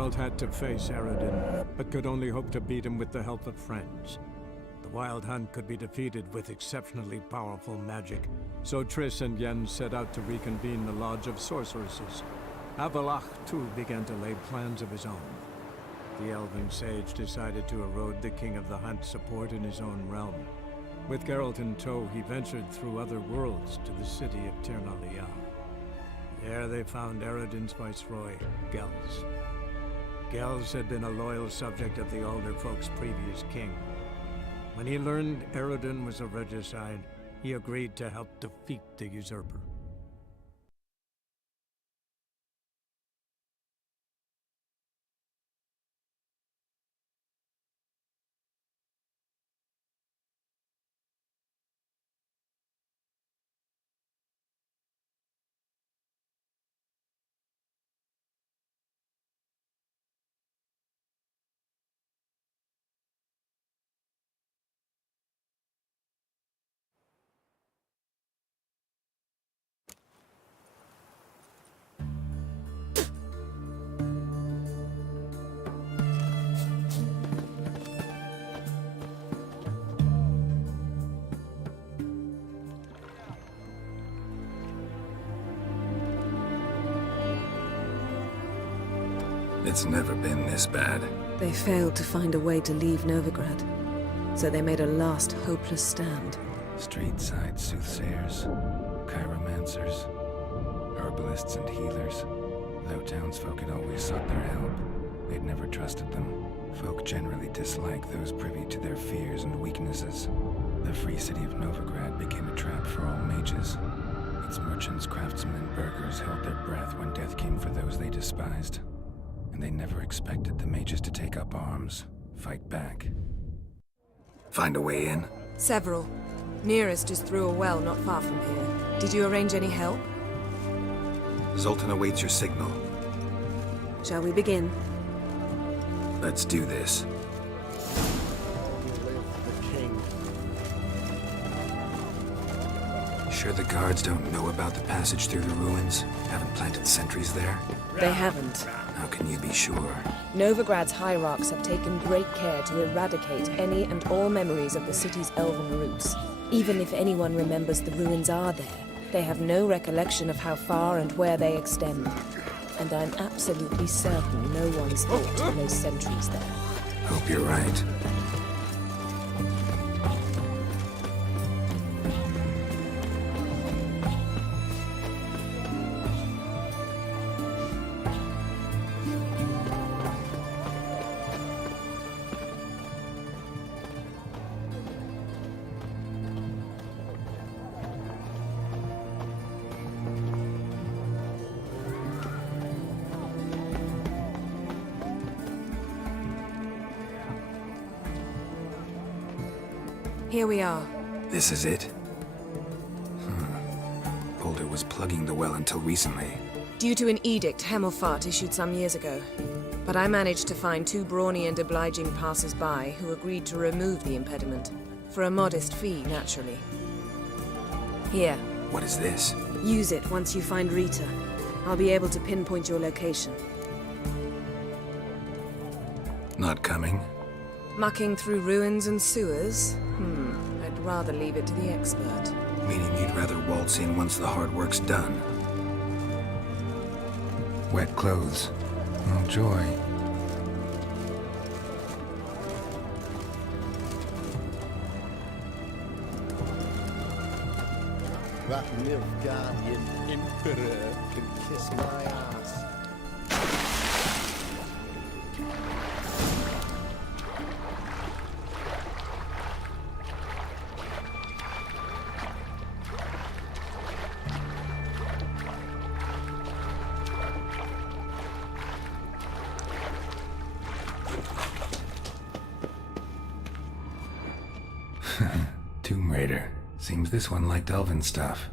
Geralt had to face Eredin, but could only hope to beat him with the help of friends. The Wild Hunt could be defeated with exceptionally powerful magic, so Triss and Yen set out to reconvene the Lodge of Sorceresses. Avallac'h, too, began to lay plans of his own. The elven sage decided to erode the King of the Hunt's support in his own realm. With Geralt in tow, he ventured through other worlds to the city of Tir na Lial. There they found Eredin's viceroy, Gels. Gels had been a loyal subject of the Alder Folk's previous king. When he learned Eredin was a regicide, he agreed to help defeat the usurper. It's never been this bad. They failed to find a way to leave Novigrad, so they made a last hopeless stand. Street-side soothsayers, chiromancers, herbalists and healers. Though townsfolk had always sought their help, they'd never trusted them. Folk generally disliked those privy to their fears and weaknesses. The free city of Novigrad became a trap for all mages. Its merchants, craftsmen, and burghers held their breath when death came for those they despised. And they never expected the mages to take up arms, fight back. Find a way in? Several. Nearest is through a well not far from here. Did you arrange any help? Zoltan awaits your signal. Shall we begin? Let's do this. Sure the guards don't know about the passage through the ruins? Haven't planted sentries there? They haven't. How can you be sure? Novigrad's hierarchs have taken great care to eradicate any and all memories of the city's elven roots. Even if anyone remembers the ruins are there, they have no recollection of how far and where they extend. And I'm absolutely certain no one's thought to place sentries there. Hope you're right. Here we are. This is it? Boulder was plugging the well until recently. Due to an edict Hemmelfart issued some years ago. But I managed to find two brawny and obliging passers-by who agreed to remove the impediment. For a modest fee, naturally. Here. What is this? Use it once you find Rita. I'll be able to pinpoint your location. Not coming? Mucking through ruins and sewers? I'd rather leave it to the expert. Meaning you'd rather waltz in once the hard work's done. Wet clothes. Oh, joy. That Nilfgaardian Emperor can kiss my ass. Tomb Raider. Seems this one liked elven stuff.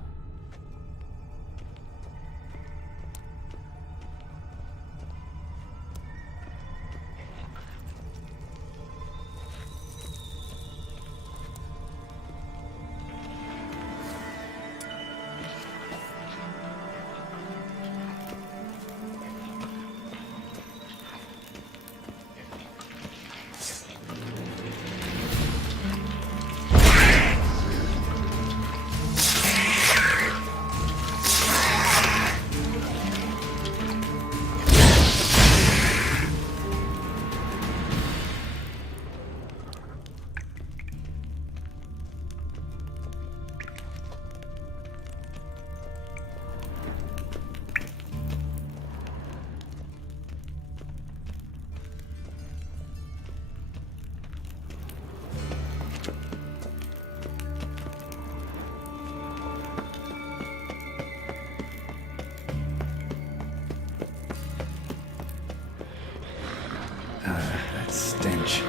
That stench.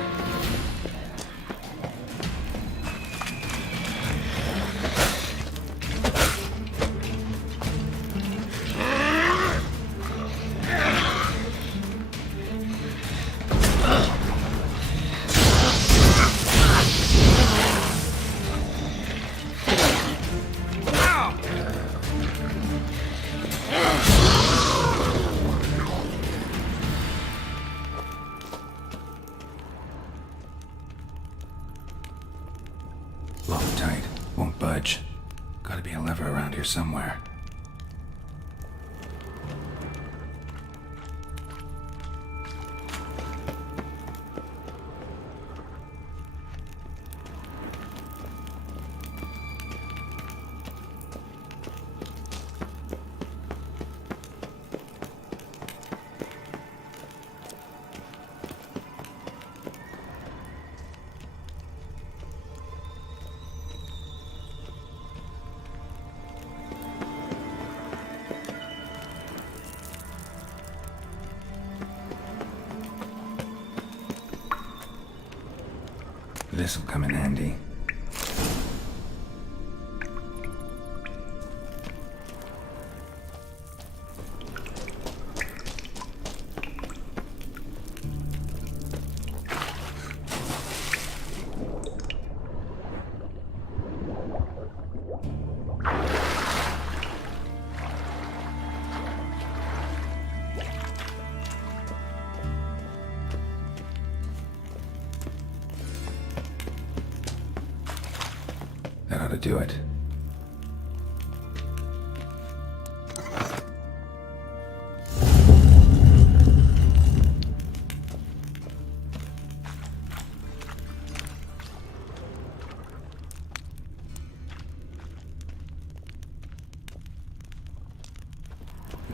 Lock tight. Won't budge. Gotta be a lever around here somewhere. This'll come in handy. That ought to do it.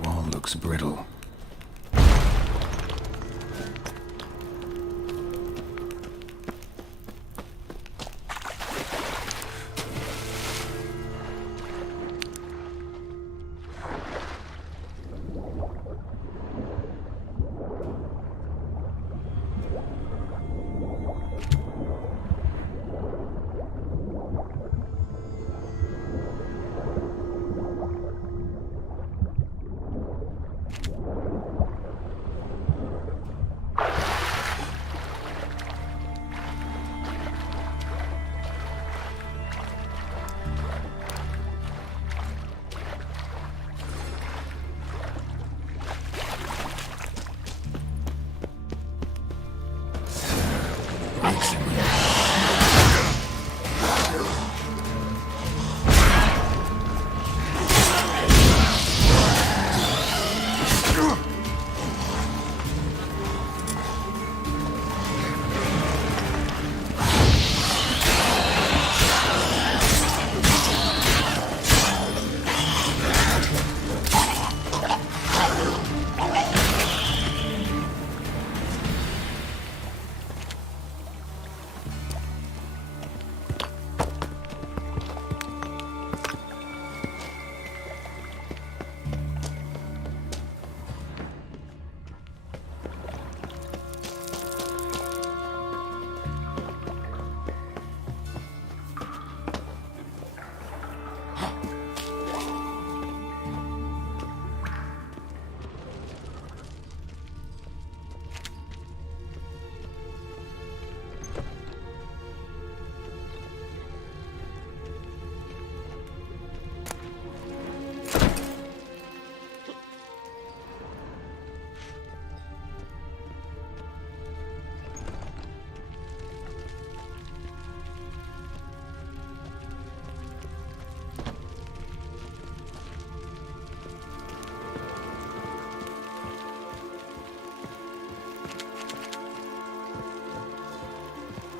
Wall looks brittle.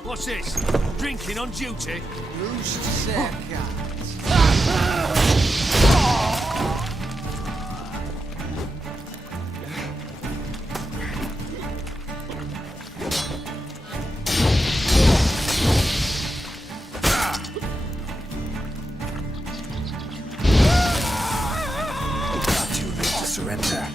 What's this? Drinking on duty? Who's second? Too late to surrender.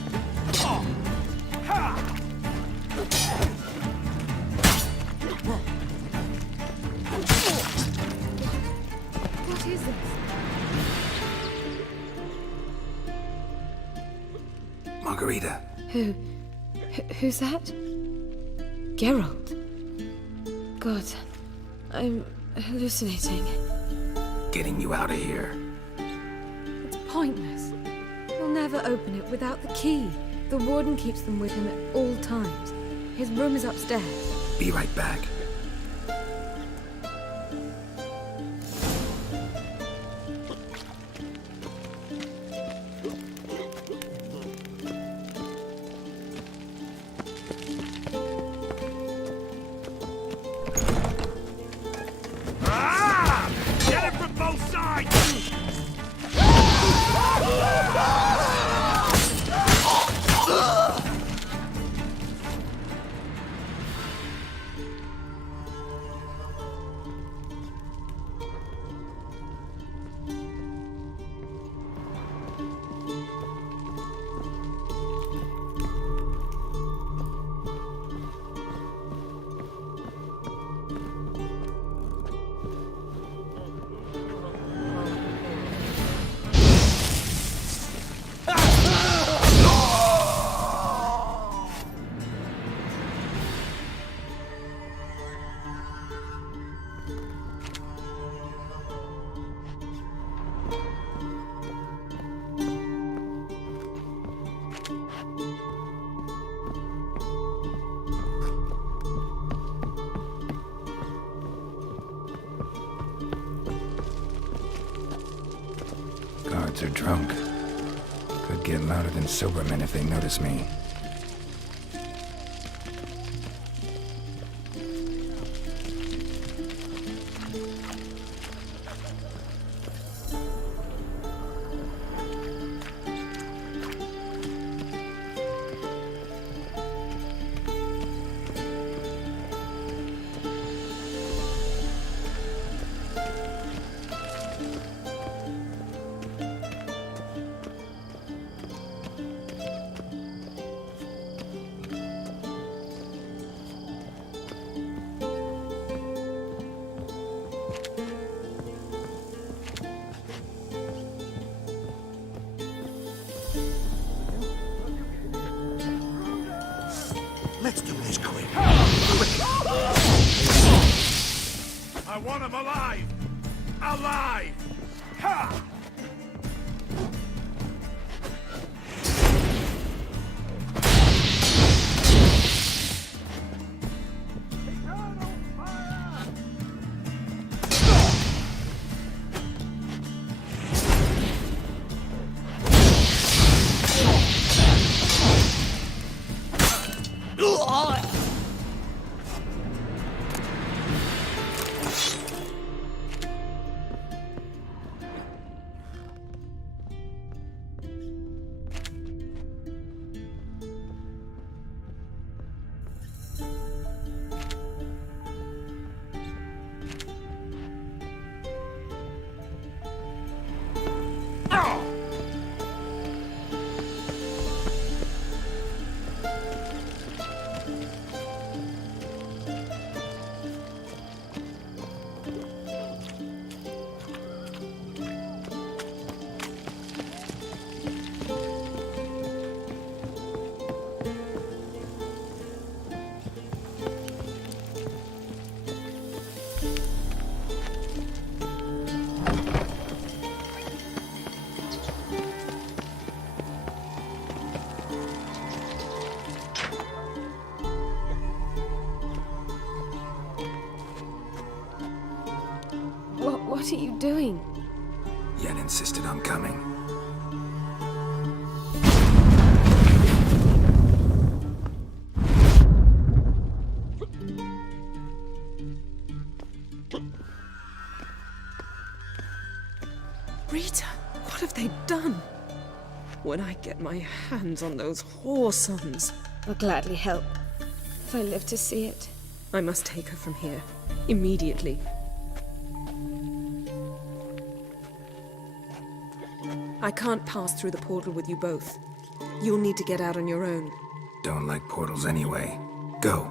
Who's that? Geralt. God, I'm hallucinating. Getting you out of here. It's pointless. He'll never open it without the key. The warden keeps them with him at all times. His room is upstairs. Be right back. Get it from both sides! Guards are drunk. Could get louder than sober men if they notice me. Let's do this quick. I want him alive! Alive! Ha! What are you doing? Yen insisted on coming. Rita, what have they done? When I get my hands on those whore sons, I'll gladly help. If I live to see it. I must take her from here. Immediately. I can't pass through the portal with you both. You'll need to get out on your own. Don't like portals anyway. Go.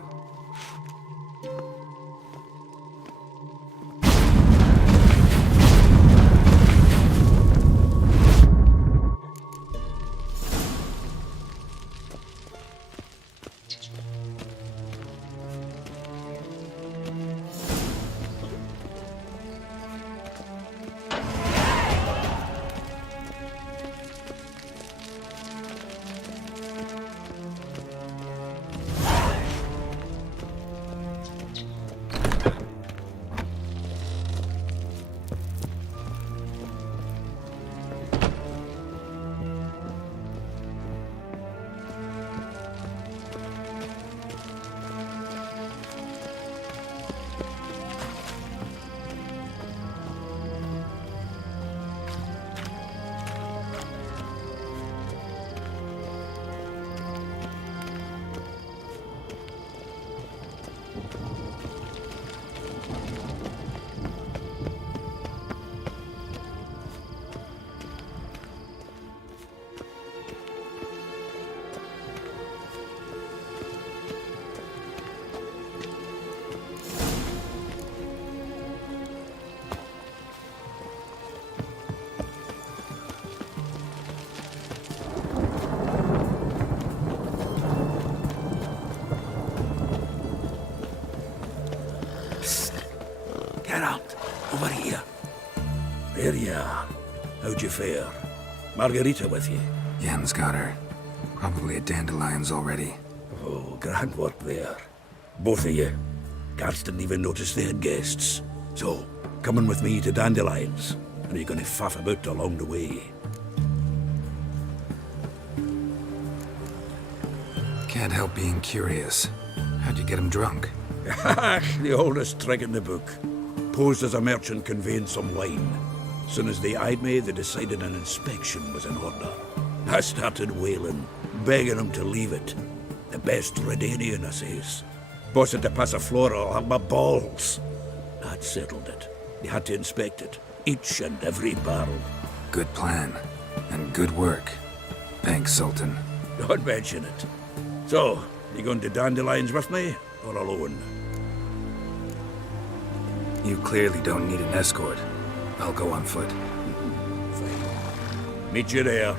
Geralt, over here. There you are. How'd you fare? Margarita with you? Yen's got her. Probably at Dandelions already. Oh, grand work there. Both of you. Guards didn't even notice they had guests. So, coming with me to Dandelions. And you're gonna faff about along the way. Can't help being curious. How'd you get him drunk? The oldest trick in the book. Posed as a merchant conveying some wine. Soon as they eyed me, they decided an inspection was in order. I started wailing, begging them to leave it. The best Redanian, I says. Boss had to pass a floor or I'll have my balls. I'd settled it. They had to inspect it, each and every barrel. Good plan. And good work. Thanks, Sultan. Don't mention it. So, you going to Dandelions with me, or alone? You clearly don't need an escort. I'll go on foot. Fine. Meet you there.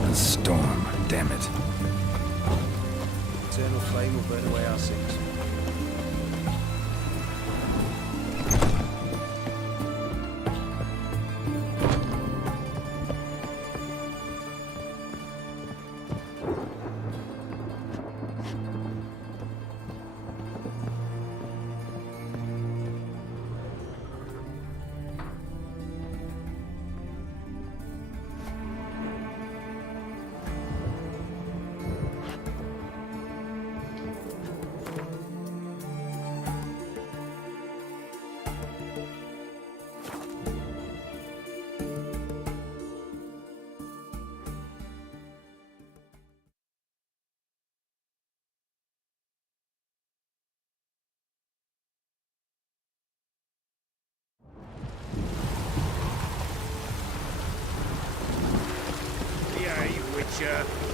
A storm, damn it. Eternal flame will burn away our sins.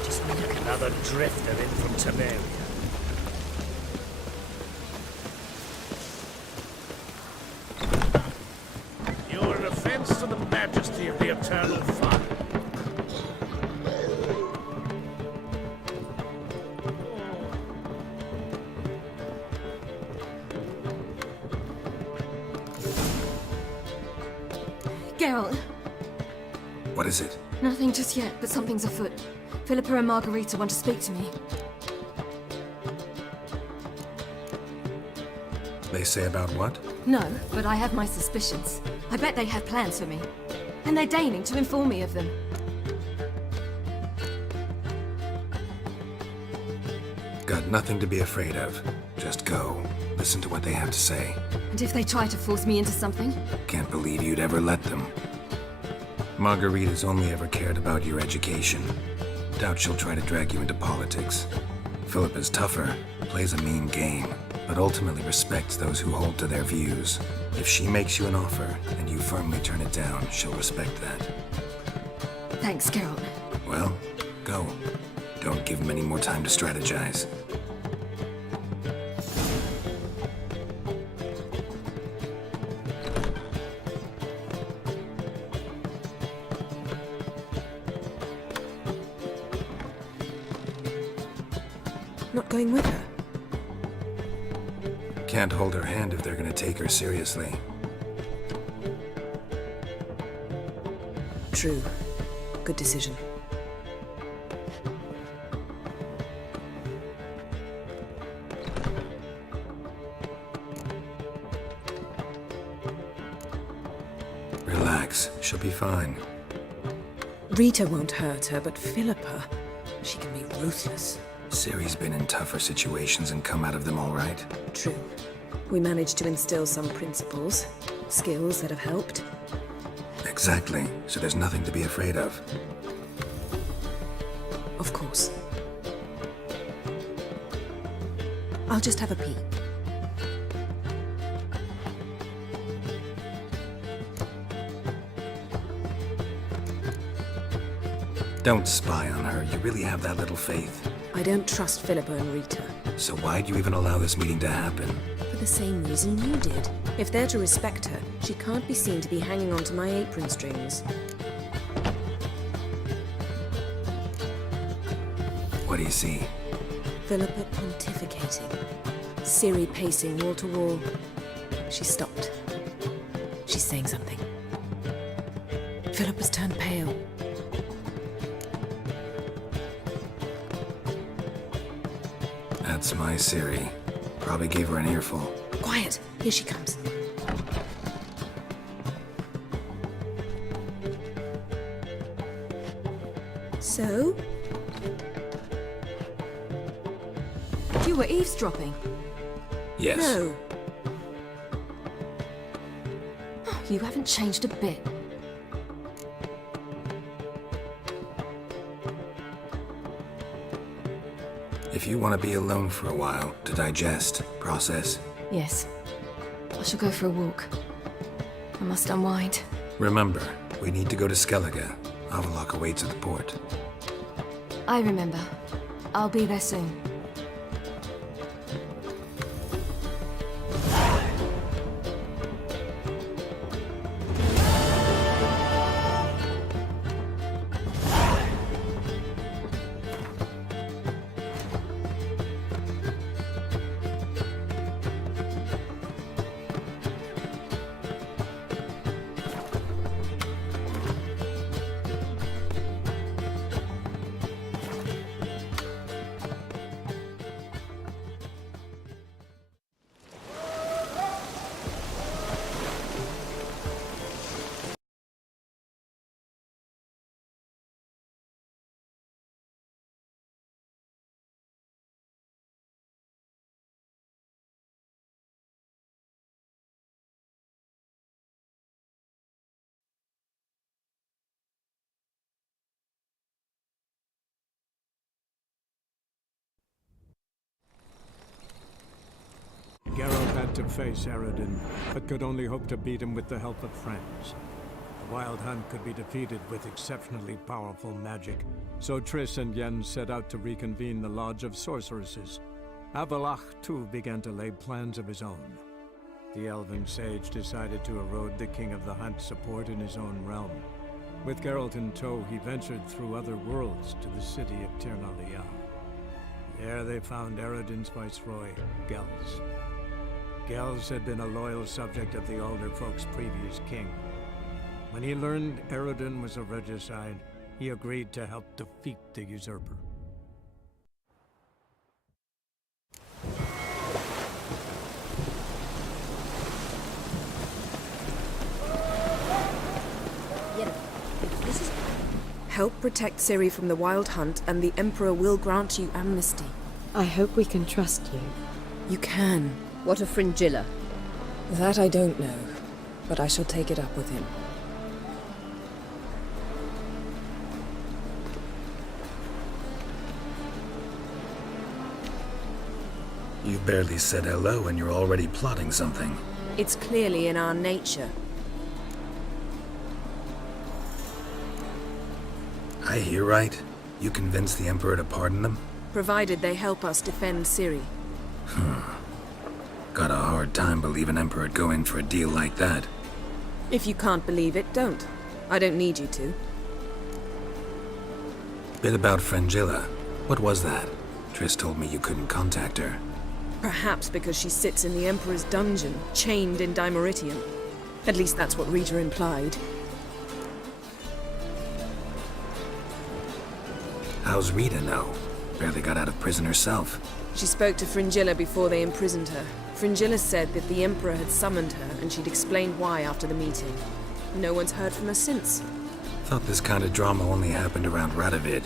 Just another drifter in from Temeria. You're an offense to the majesty of the eternal fire. Geralt, What is it? nothing just yet, but something's afoot. Philippa and Margarita want to speak to me. They say about what? No, but I have my suspicions. I bet they have plans for me. And they're deigning to inform me of them. Got nothing to be afraid of. Just go. Listen to what they have to say. And if they try to force me into something? Can't believe you'd ever let them. Margarita's only ever cared about your education. Doubt she'll try to drag you into politics. Philippa's tougher, plays a mean game, but ultimately respects those who hold to their views. If she makes you an offer, and you firmly turn it down, she'll respect that. Thanks, Geralt. Well, go. Don't give them any more time to strategize. Not going with her? Can't hold her hand if they're gonna take her seriously. True. Good decision. Relax, she'll be fine. Rita won't hurt her, but Philippa, she can be ruthless. Ciri's been in tougher situations and come out of them all right. True. We managed to instill some principles, skills that have helped. Exactly, so there's nothing to be afraid of. Of course. I'll just have a peek. Don't spy on her. You really have that little faith. I don't trust Philippa and Rita. So why'd you even allow this meeting to happen? For the same reason you did. If they're to respect her, she can't be seen to be hanging onto my apron strings. What do you see? Philippa pontificating. Ciri pacing wall to wall. She stopped. She's saying something. Philippa's turned pale. That's my Ciri. Probably gave her an earful. Quiet! Here she comes. So? You were eavesdropping. Yes. No. You haven't changed a bit. If you want to be alone for a while, to digest, process, Yes. I shall go for a walk. I must unwind. remember, we need to go to Skellige. Avaloq awaits at the port. I remember. I'll be there soon. Geralt had to face Eredin, but could only hope to beat him with the help of friends. The Wild Hunt could be defeated with exceptionally powerful magic, so Triss and Yen set out to reconvene the Lodge of Sorceresses. Avallac'h, too, began to lay plans of his own. The elven sage decided to erode the King of the Hunt's support in his own realm. With Geralt in tow, he ventured through other worlds to the city of Tir na Lial. There they found Eredin's viceroy, Gels. Gels had been a loyal subject of the Alder Folk's previous king. When he learned Eredin was a regicide, he agreed to help defeat the usurper. Help protect Ciri from the Wild Hunt, and the Emperor will grant you amnesty. I hope we can trust you. You can. What of Fringilla? That I don't know, but I shall take it up with him. You've barely said hello and you're already plotting something. It's clearly in our nature. I hear right? You convinced the Emperor to pardon them? Provided they help us defend Ciri. Got a hard time believing Emperor'd go in for a deal like that. If you can't believe it, don't. I don't need you to. Bit about Fringilla. What was that? Triss told me you couldn't contact her. Perhaps because she sits in the Emperor's dungeon, chained in Dimeritium. At least that's what Rita implied. How's Rita know? Barely got out of prison herself. She spoke to Fringilla before they imprisoned her. Fringilla said that the Emperor had summoned her, and she'd explained why after the meeting. No one's heard from her since. Thought this kind of drama only happened around Radovid.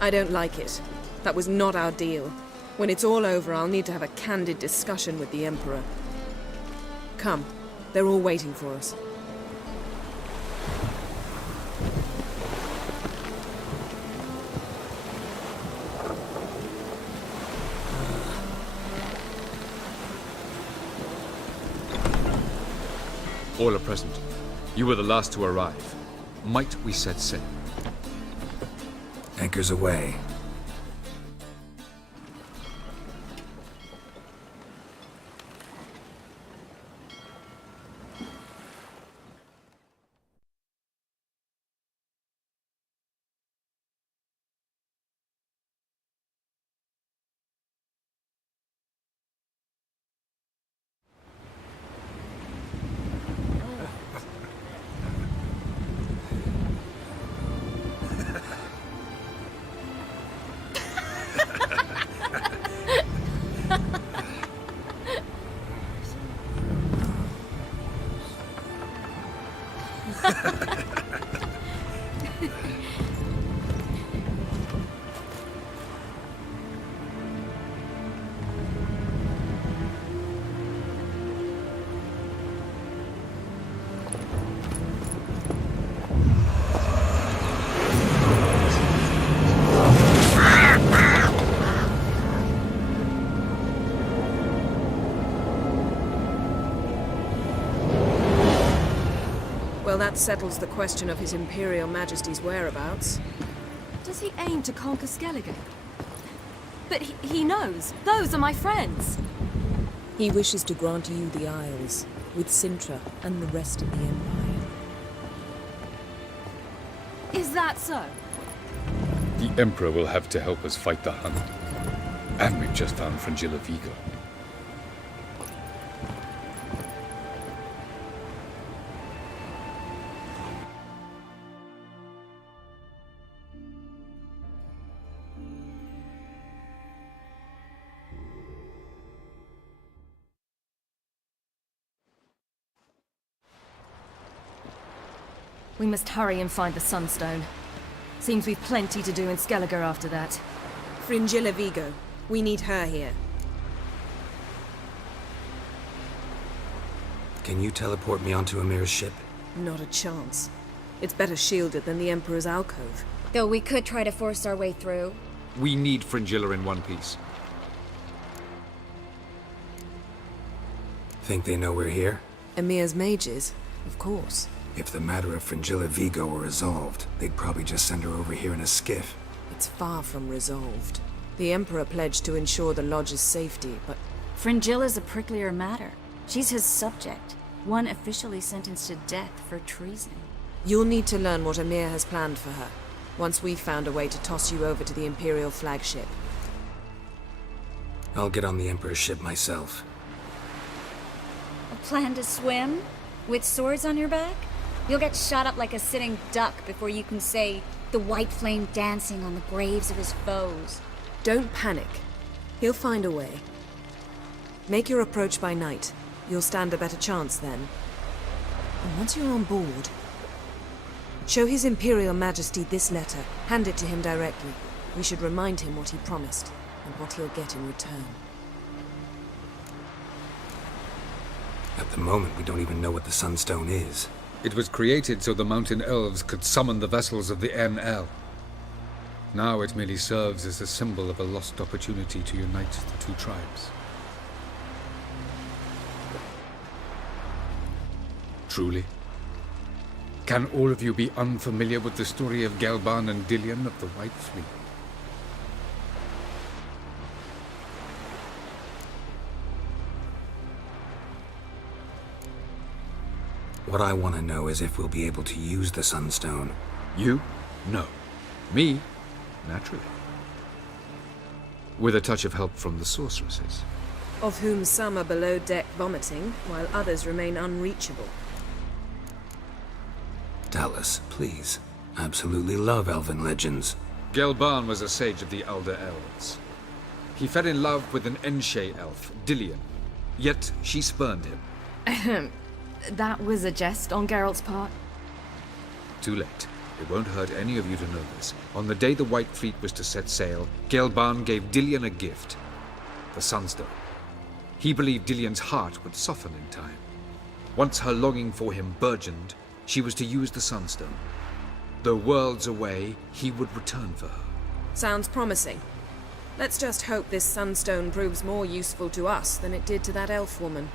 I don't like it. That was not our deal. When it's all over, I'll need to have a candid discussion with the Emperor. Come. They're all waiting for us. All are present. You were the last to arrive. Might we set sail? Thinkers away. Well, that settles the question of His Imperial Majesty's whereabouts. Does he aim to conquer Skellige? But he knows. Those are my friends. He wishes to grant you the Isles, with Sintra and the rest of the Empire. Is that so? The Emperor will have to help us fight the Hunt. And we've just found Fringilla Vigo. We must hurry and find the Sunstone. Seems we've plenty to do in Skellige after that. Fringilla Vigo. We need her here. Can you teleport me onto Amir's ship? Not a chance. It's better shielded than the Emperor's alcove. Though we could try to force our way through. We need Fringilla in one piece. Think they know we're here? Emir's mages, of course. If the matter of Fringilla Vigo were resolved, they'd probably just send her over here in a skiff. It's far from resolved. The Emperor pledged to ensure the Lodge's safety, but... Fringilla's a pricklier matter. She's his subject, one officially sentenced to death for treason. You'll need to learn what Emir has planned for her, once we've found a way to toss you over to the Imperial flagship. I'll get on the Emperor's ship myself. A plan to swim? With swords on your back? You'll get shot up like a sitting duck before you can say, the white flame dancing on the graves of his foes. Don't panic. He'll find a way. Make your approach by night. You'll stand a better chance then. And once you're on board, show His Imperial Majesty this letter. Hand it to him directly. We should remind him what he promised, and what he'll get in return. At the moment, we don't even know what the Sunstone is. It was created so the mountain elves could summon the vessels of the NL. Now it merely serves as a symbol of a lost opportunity to unite the two tribes. Truly? Can all of you be unfamiliar with the story of Gelban and Dillion of the White Fleet? What I want to know is if we'll be able to use the Sunstone. You? No. Me? Naturally. With a touch of help from the sorceresses. Of whom some are below deck vomiting, while others remain unreachable. Dallas, please. Absolutely love elven legends. Gelban was a sage of the Elder Elves. He fell in love with an Enshe elf, Dillion. Yet she spurned him. That was a jest on Geralt's part. Too late. It won't hurt any of you to know this. On the day the White Fleet was to set sail, Gelban gave Dillion a gift. The Sunstone. He believed Dillion's heart would soften in time. Once her longing for him burgeoned, she was to use the Sunstone. Though worlds away, he would return for her. Sounds promising. Let's just hope this Sunstone proves more useful to us than it did to that elf woman.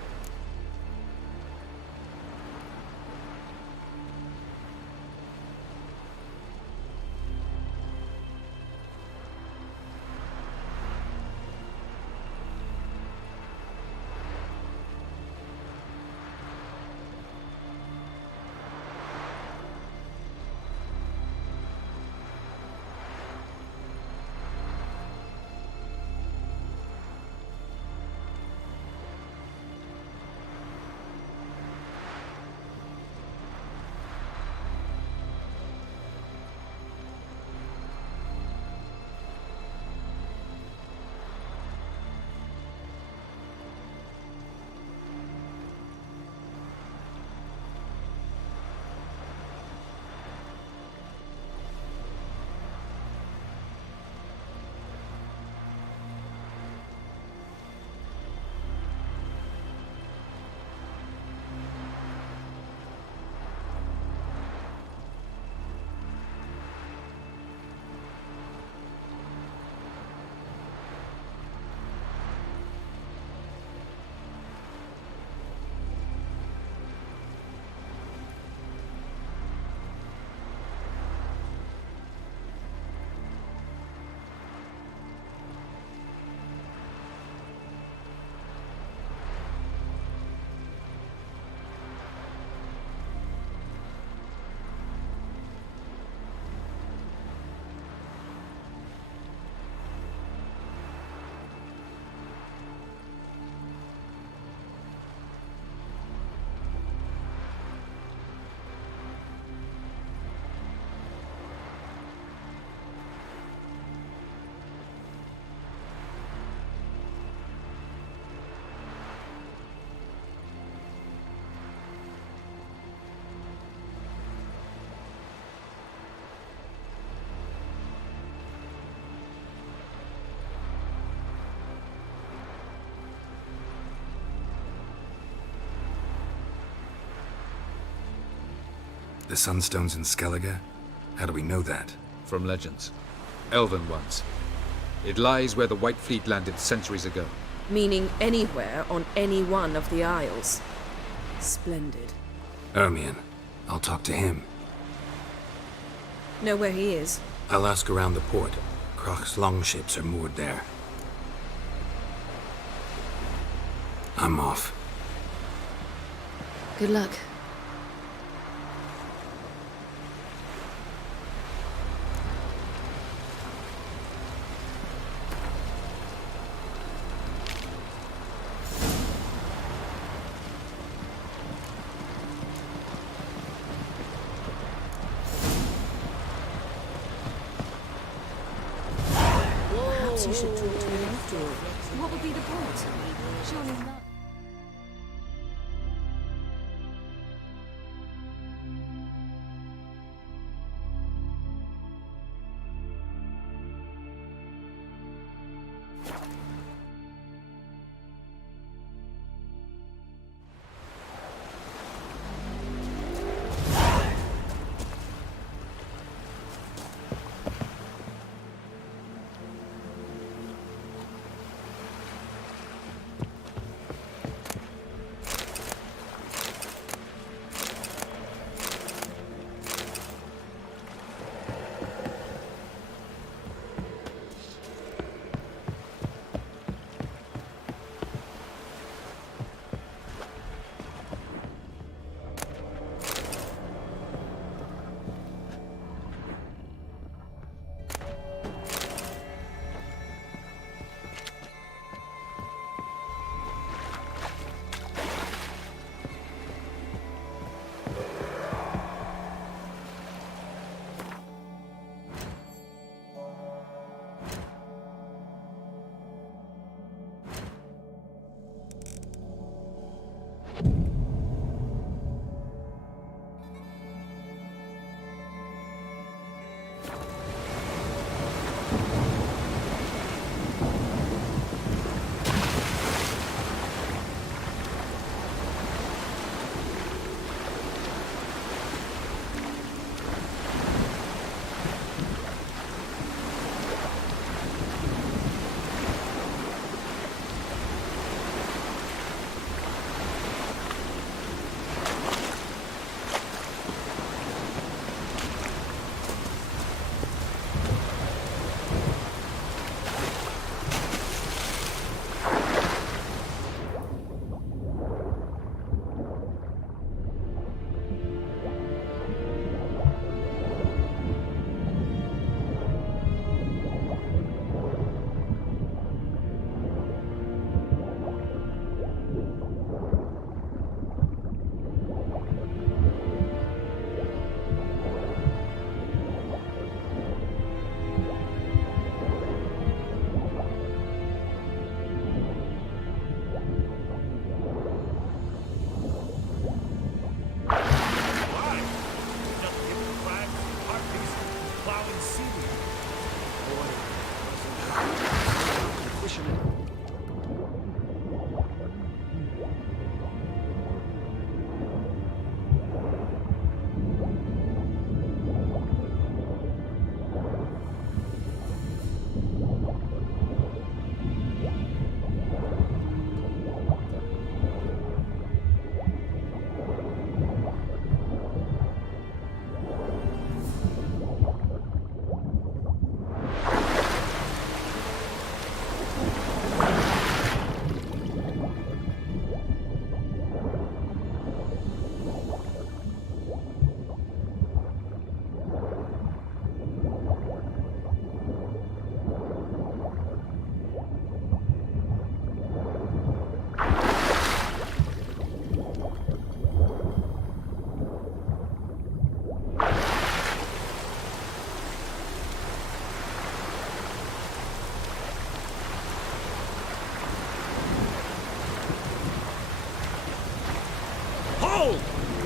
The Sunstone's in Skellige? How do we know that? From legends. Elven ones. It lies where the White Fleet landed centuries ago. Meaning anywhere on any one of the Isles. Splendid. Ermion. I'll talk to him. Know where he is? I'll ask around the port. Krach's longships are moored there. I'm off. Good luck. Perhaps you should talk to him afterward. What would be the point? Surely not.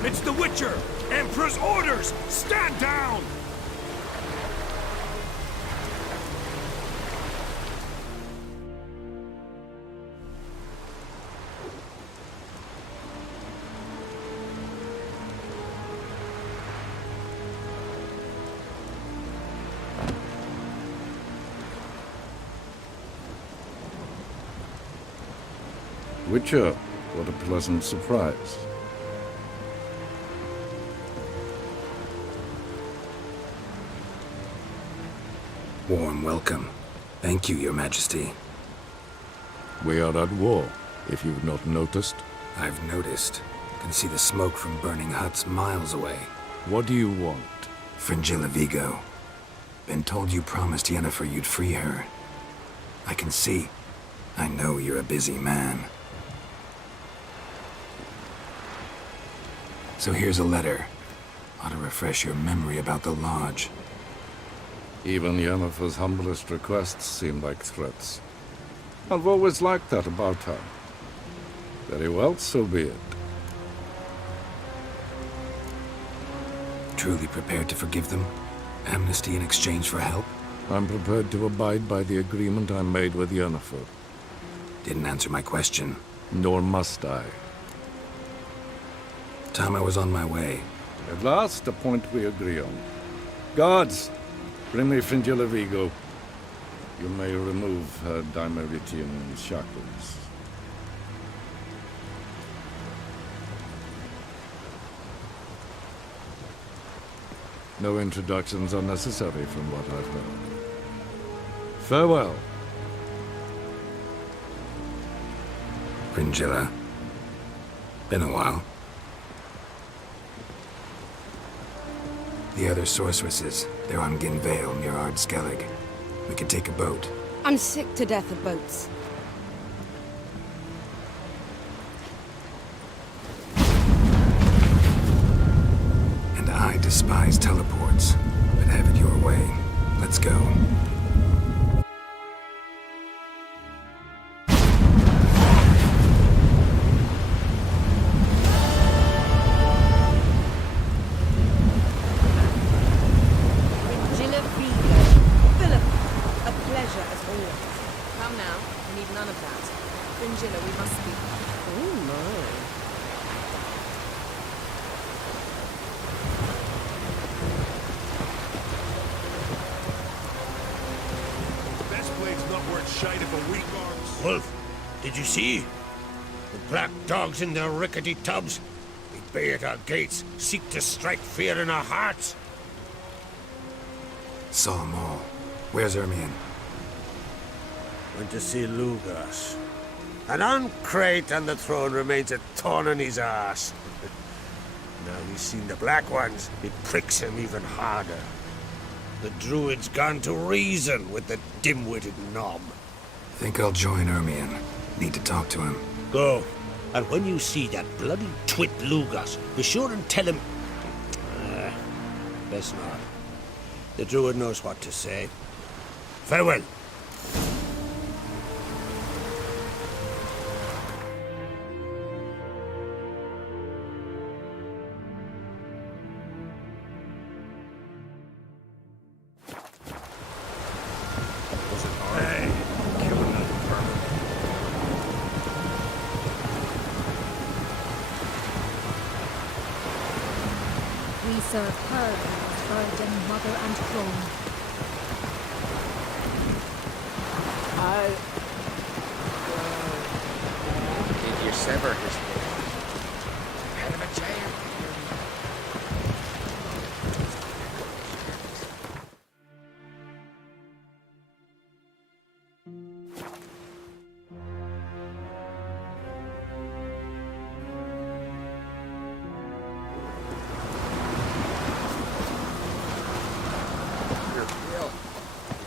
It's the Witcher! Emperor's orders! Stand down! Witcher, what a pleasant surprise. Warm welcome. Thank you, Your Majesty. We are at war, if you've not noticed. I've noticed. Can see the smoke from burning huts miles away. What do you want? Fringilla Vigo. Been told you promised Yennefer you'd free her. I can see. I know you're a busy man. So here's a letter. Ought to refresh your memory about the Lodge. Even Yennefer's humblest requests seem like threats. I've always liked that about her. Very well, so be it. Truly prepared to forgive them? Amnesty in exchange for help? I'm prepared to abide by the agreement I made with Yennefer. Didn't answer my question. Nor must I. Time I was on my way. At last, a point we agree on. Guards, bring me Fringilla Vigo. You may remove her Dimeritian shackles. No introductions are necessary from what I've heard. Farewell. Fringilla. Been a while. The other sorceresses, they're on Ginvale near Ard-Skellig. We could take a boat. I'm sick to death of boats. And I despise teleports, but have it your way. Let's go. Wolf, did you see? The black dogs in their rickety tubs. They bay at our gates, seek to strike fear in our hearts. Saw 'em all. Where's Ermion? Went to see Lugas. And on Crate on the throne remains a thorn in his ass. Now he's seen the Black Ones, it pricks him even harder. The Druid's gone to reason with the dim-witted knob. Think I'll join Ermion. Need to talk to him. Go. And when you see that bloody twit Lugas, be sure and tell him... best not. The Druid knows what to say. Farewell. We serve her who is virgin, mother, and throne. Did you sever his head? Head of a giant.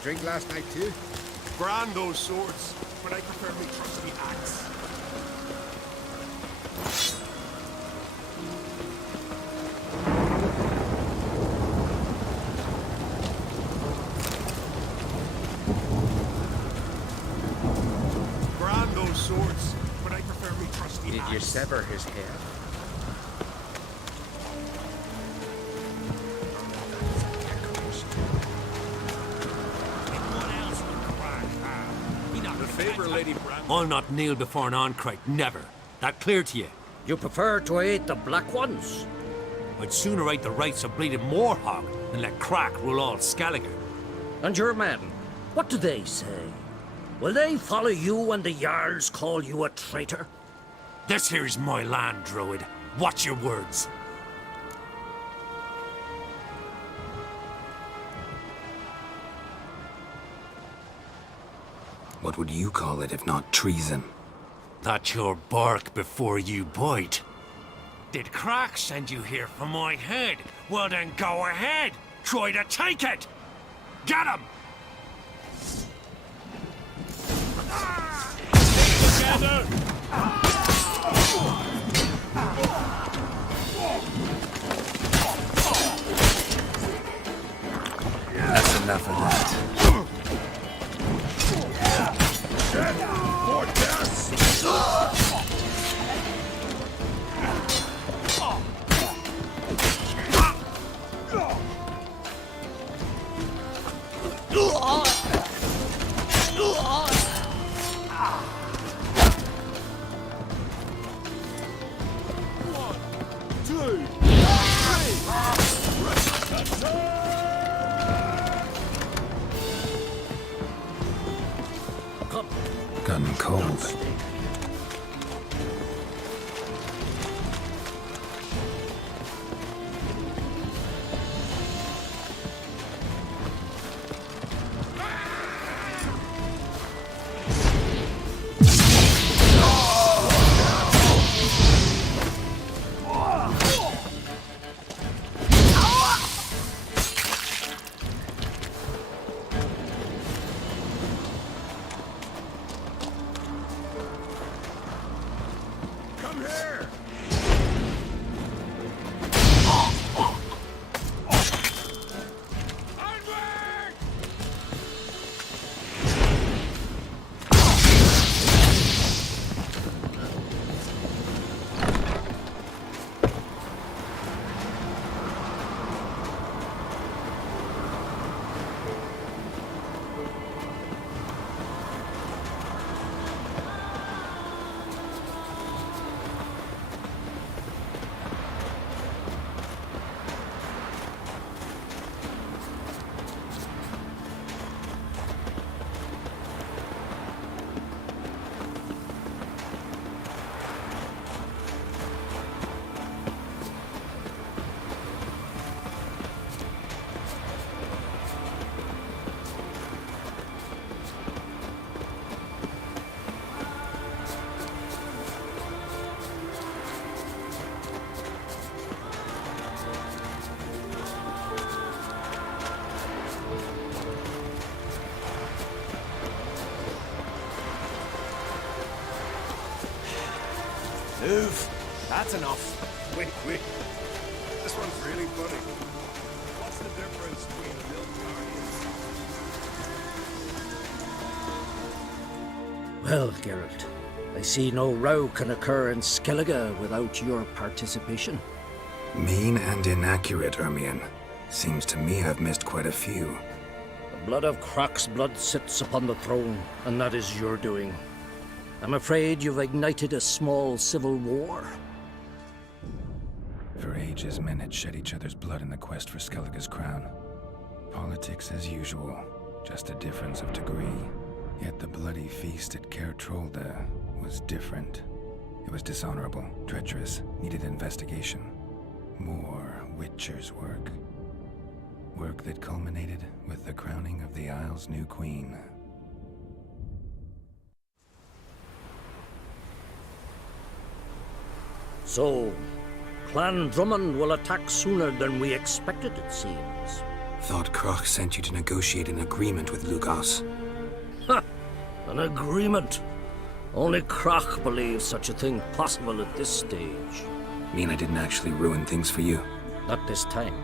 Drink last night too? Brand those swords, but I prefer me trusty axe. Brand those swords, but I prefer me trusty axe. Did you sever his head? I'll not kneel before an Oncrite, never. That clear to you? You prefer to aid the Black Ones? I'd sooner aid the rights of bleeding Moorhog than let Crack rule all Skellige. And your men, what do they say? Will they follow you when the Jarls call you a traitor? This here's my land, Druid. Watch your words. What would you call it if not treason? That's your bark before you bite. Did Crack send you here for my head? Well then go ahead. Try to take it. Get him! Together! That's enough of that. Gotten cold. Move. That's enough. Quick, quick. This one's really funny. What's the difference between a milk Well, Geralt, I see no row can occur in Skellige without your participation. Mean and inaccurate, Ermion. Seems to me I've missed quite a few. The blood of Croc's blood sits upon the throne, and that is your doing. I'm afraid you've ignited a small civil war. For ages, men had shed each other's blood in the quest for Skellige's crown. Politics as usual, just a difference of degree. Yet the bloody feast at Caer Trolda was different. It was dishonorable, treacherous, needed investigation. More Witcher's work. Work that culminated with the crowning of the Isle's new queen. So, Clan Drummond will attack sooner than we expected, it seems. Thought Croc sent you to negotiate an agreement with Lugos. Ha! An agreement? Only Croc believes such a thing possible at this stage. Mean I didn't actually ruin things for you? Not this time.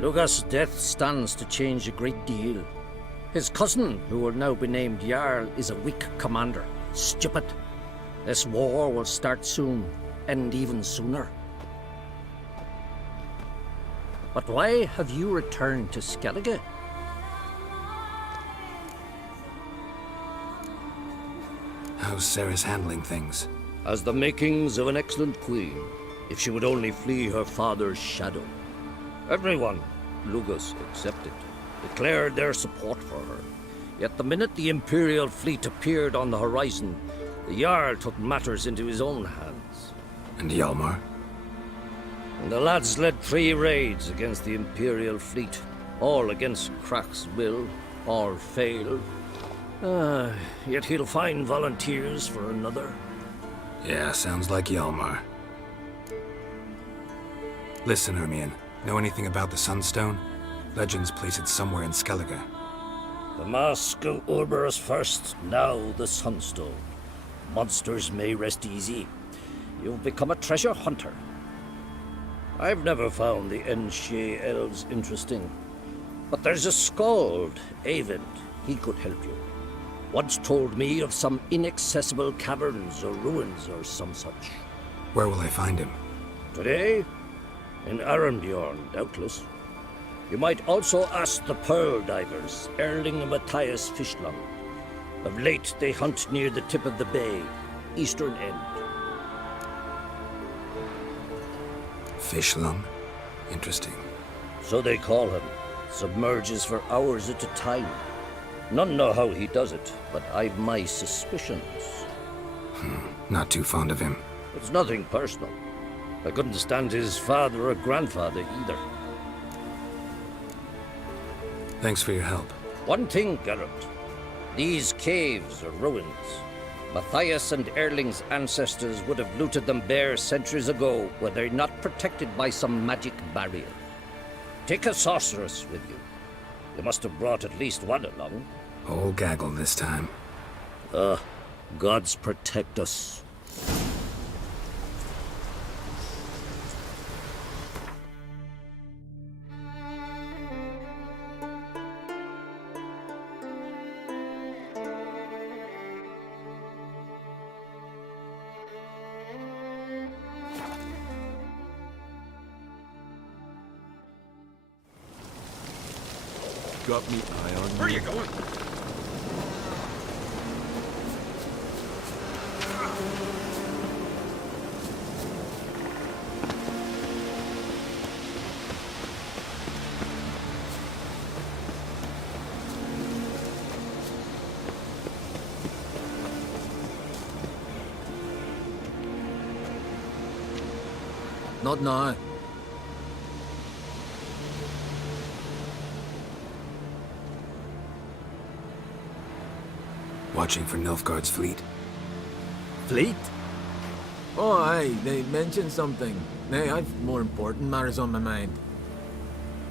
Lugos' death stands to change a great deal. His cousin, who will now be named Jarl, is a weak commander. Stupid. This war will start soon, end even sooner. But why have you returned to Skellige? How's Sarah's handling things? As the makings of an excellent queen, if she would only flee her father's shadow. Everyone, Lugos excepted, declared their support for her. Yet the minute the Imperial fleet appeared on the horizon, the Jarl took matters into his own hands. And Hjalmar? The lads led 3 raids against the Imperial fleet, all against Krach's will, all failed. Yet he'll find volunteers for another. Yeah, sounds like Hjalmar. Listen, Hermione, know anything about the Sunstone? Legends place it somewhere in Skellige. The mask of Ouroboros first, now the Sunstone. Monsters may rest easy. You've become a treasure hunter. I've never found the Enshe elves interesting. But there's a skald, Eyvind. He could help you. Once told me of some inaccessible caverns or ruins or some such. Where will I find him? Today? In Arenbjorn, doubtless. You might also ask the pearl divers, Erling and Matthias Fischlung. Of late, they hunt near the tip of the bay, eastern end. Fischlung? Interesting. So they call him. Submerges for hours at a time. None know how he does it, but I've my suspicions. Not too fond of him. It's nothing personal. I couldn't stand his father or grandfather either. Thanks for your help. One thing, Geralt. These caves are ruins. Matthias and Erling's ancestors would have looted them bare centuries ago were they not protected by some magic barrier. Take a sorceress with you. You must have brought at least one along. Whole gaggle this time. Gods protect us. Got me eye on you. Where are you going? Not now. Watching for Nilfgaard's fleet. Fleet? Oh, aye, they mentioned something. Nay, I've more important matters on my mind.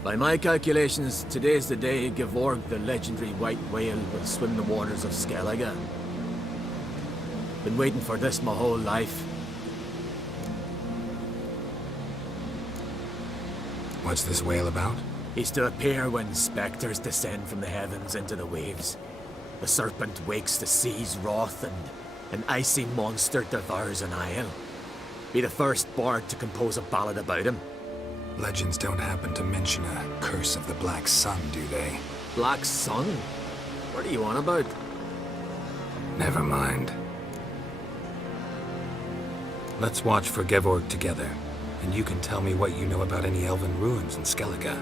By my calculations, today's the day Gevorg, the legendary white whale, will swim the waters of Skellige. Been waiting for this my whole life. What's this whale about? He's to appear when spectres descend from the heavens into the waves. The serpent wakes the sea's wrath, and an icy monster devours an isle. Be the first bard to compose a ballad about him. Legends don't happen to mention a curse of the Black Sun, do they? Black Sun? What are you on about? Never mind. Let's watch for Gevorg together, and you can tell me what you know about any elven ruins in Skellige.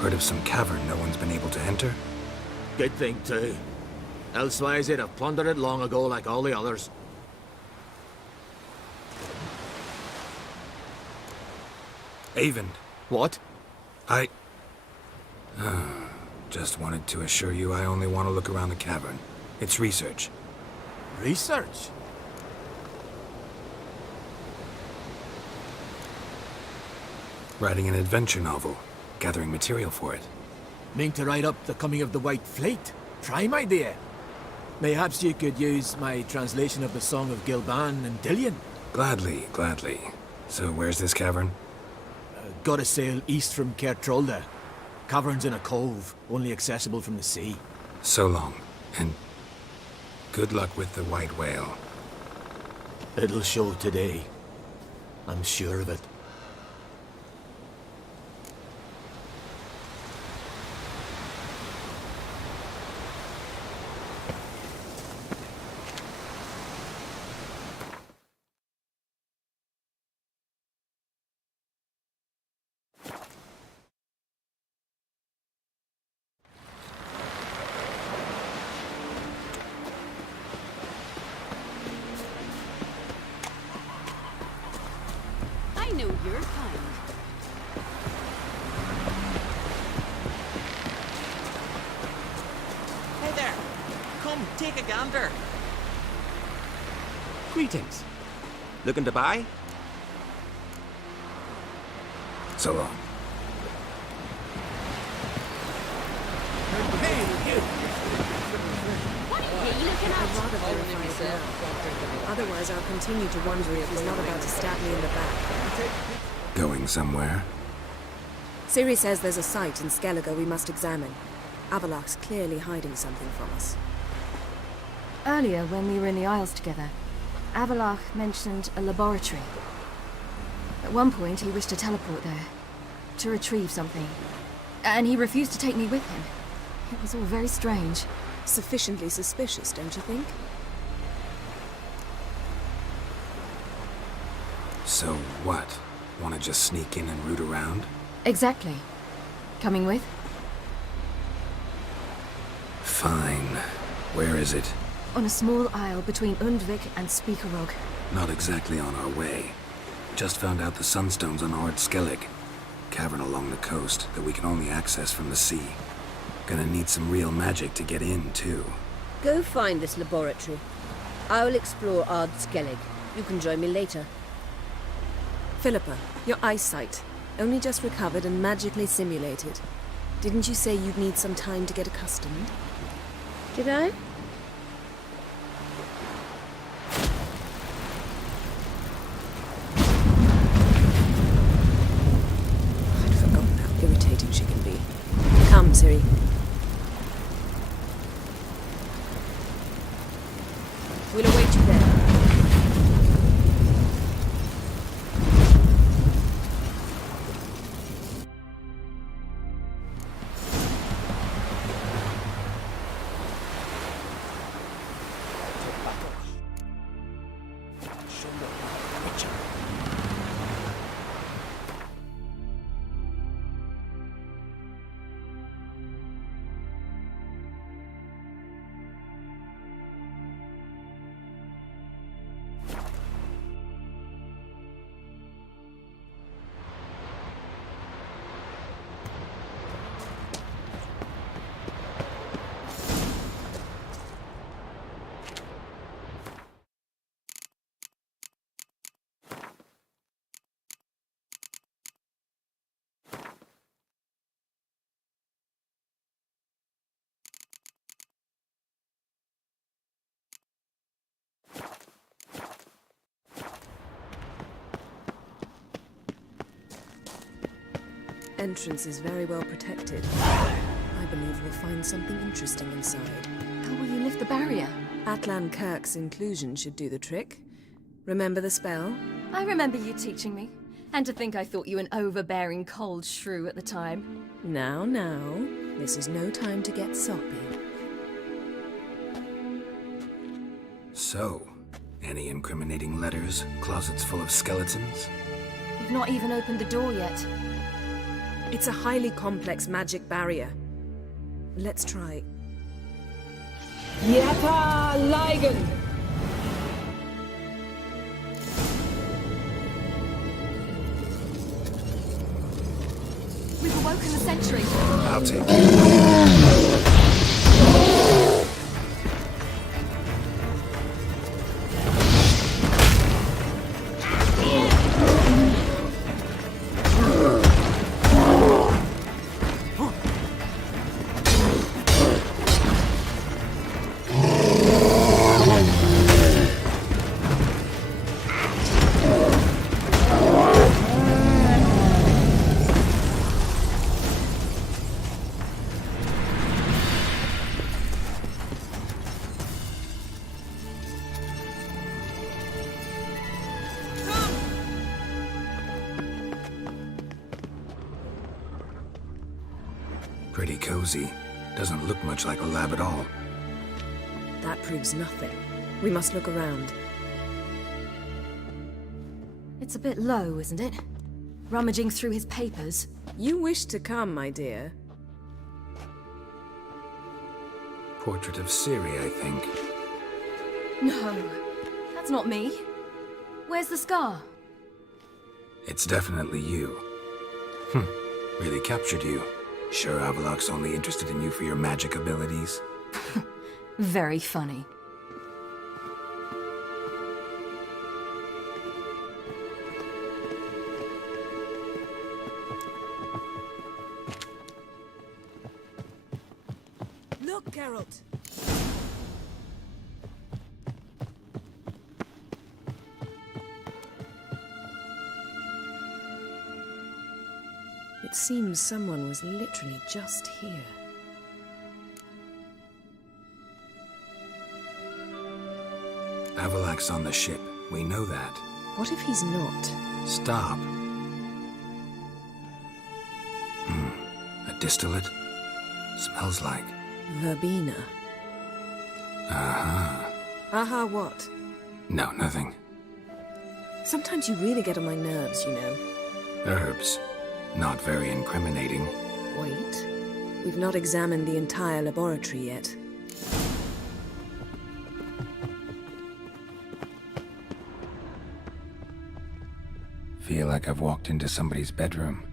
Heard of some cavern no one's been able to enter? Good thing, too. Elsewise, they'd have plundered it long ago like all the others. Eyvind. What? Just wanted to assure you I only want to look around the cavern. It's research. Research? Writing an adventure novel. Gathering material for it. Mean to write up the coming of the White Fleet? Prime idea. Mayhaps you could use my translation of the Song of Gilban and Dillion. Gladly, gladly. So where's this cavern? Gotta sail east from Kertrolda. Cavern's in a cove, only accessible from the sea. So long, and good luck with the white whale. It'll show today. I'm sure of it. know your kind. Hey there! Come, take a gander. Greetings. Looking to buy? So long. I'd rather verify it now. Otherwise, I'll continue to wonder if he's not about to stab me in the back. Going somewhere? Siri says there's a site in Skellige we must examine. Avallach's clearly hiding something from us. Earlier, when we were in the Isles together, Avallach mentioned a laboratory. At one point, he wished to teleport there, to retrieve something. And he refused to take me with him. It was all very strange. Sufficiently suspicious, don't you think? So what? Want to just sneak in and root around? Exactly. Coming with? Fine. Where is it? On a small isle between Undvik and Speakerog. Not exactly on our way. Just found out the sunstone's on Ord Skellig. Cavern along the coast that we can only access from the sea. Gonna need some real magic to get in, too. Go find this laboratory. I will explore Ard Skellig. You can join me later. Philippa, your eyesight. Only just recovered and magically simulated. Didn't you say you'd need some time to get accustomed? Did I? I'd forgotten how irritating she can be. Come, Siri. We'll await you there. Entrance is very well protected. I believe we'll find something interesting inside. How will you lift the barrier? Atlan Kirk's inclusion should do the trick. Remember the spell? I remember you teaching me. And to think I thought you an overbearing cold shrew at the time. Now, this is no time to get soppy. So, any incriminating letters? Closets full of skeletons? You've not even opened the door yet. It's a highly complex magic barrier. Let's try. Yata Ligen! We've awoken the sentry. I'll take it. Pretty cozy. Doesn't look much like a lab at all. That proves nothing. We must look around. It's a bit low, isn't it? Rummaging through his papers. You wish to come, my dear. Portrait of Ciri, I think. No, that's not me. Where's the scar? It's definitely you. Really captured you. Sure Avalok's only interested in you for your magic abilities? Very funny. Look, Geralt! It seems someone was literally just here. Avalok's on the ship. We know that. What if he's not? Stop. A distillate? Smells like... Verbena. Uh-huh. Aha, what? No, nothing. Sometimes you really get on my nerves, you know. Herbs. Not very incriminating. Wait. We've not examined the entire laboratory yet. Feel like I've walked into somebody's bedroom.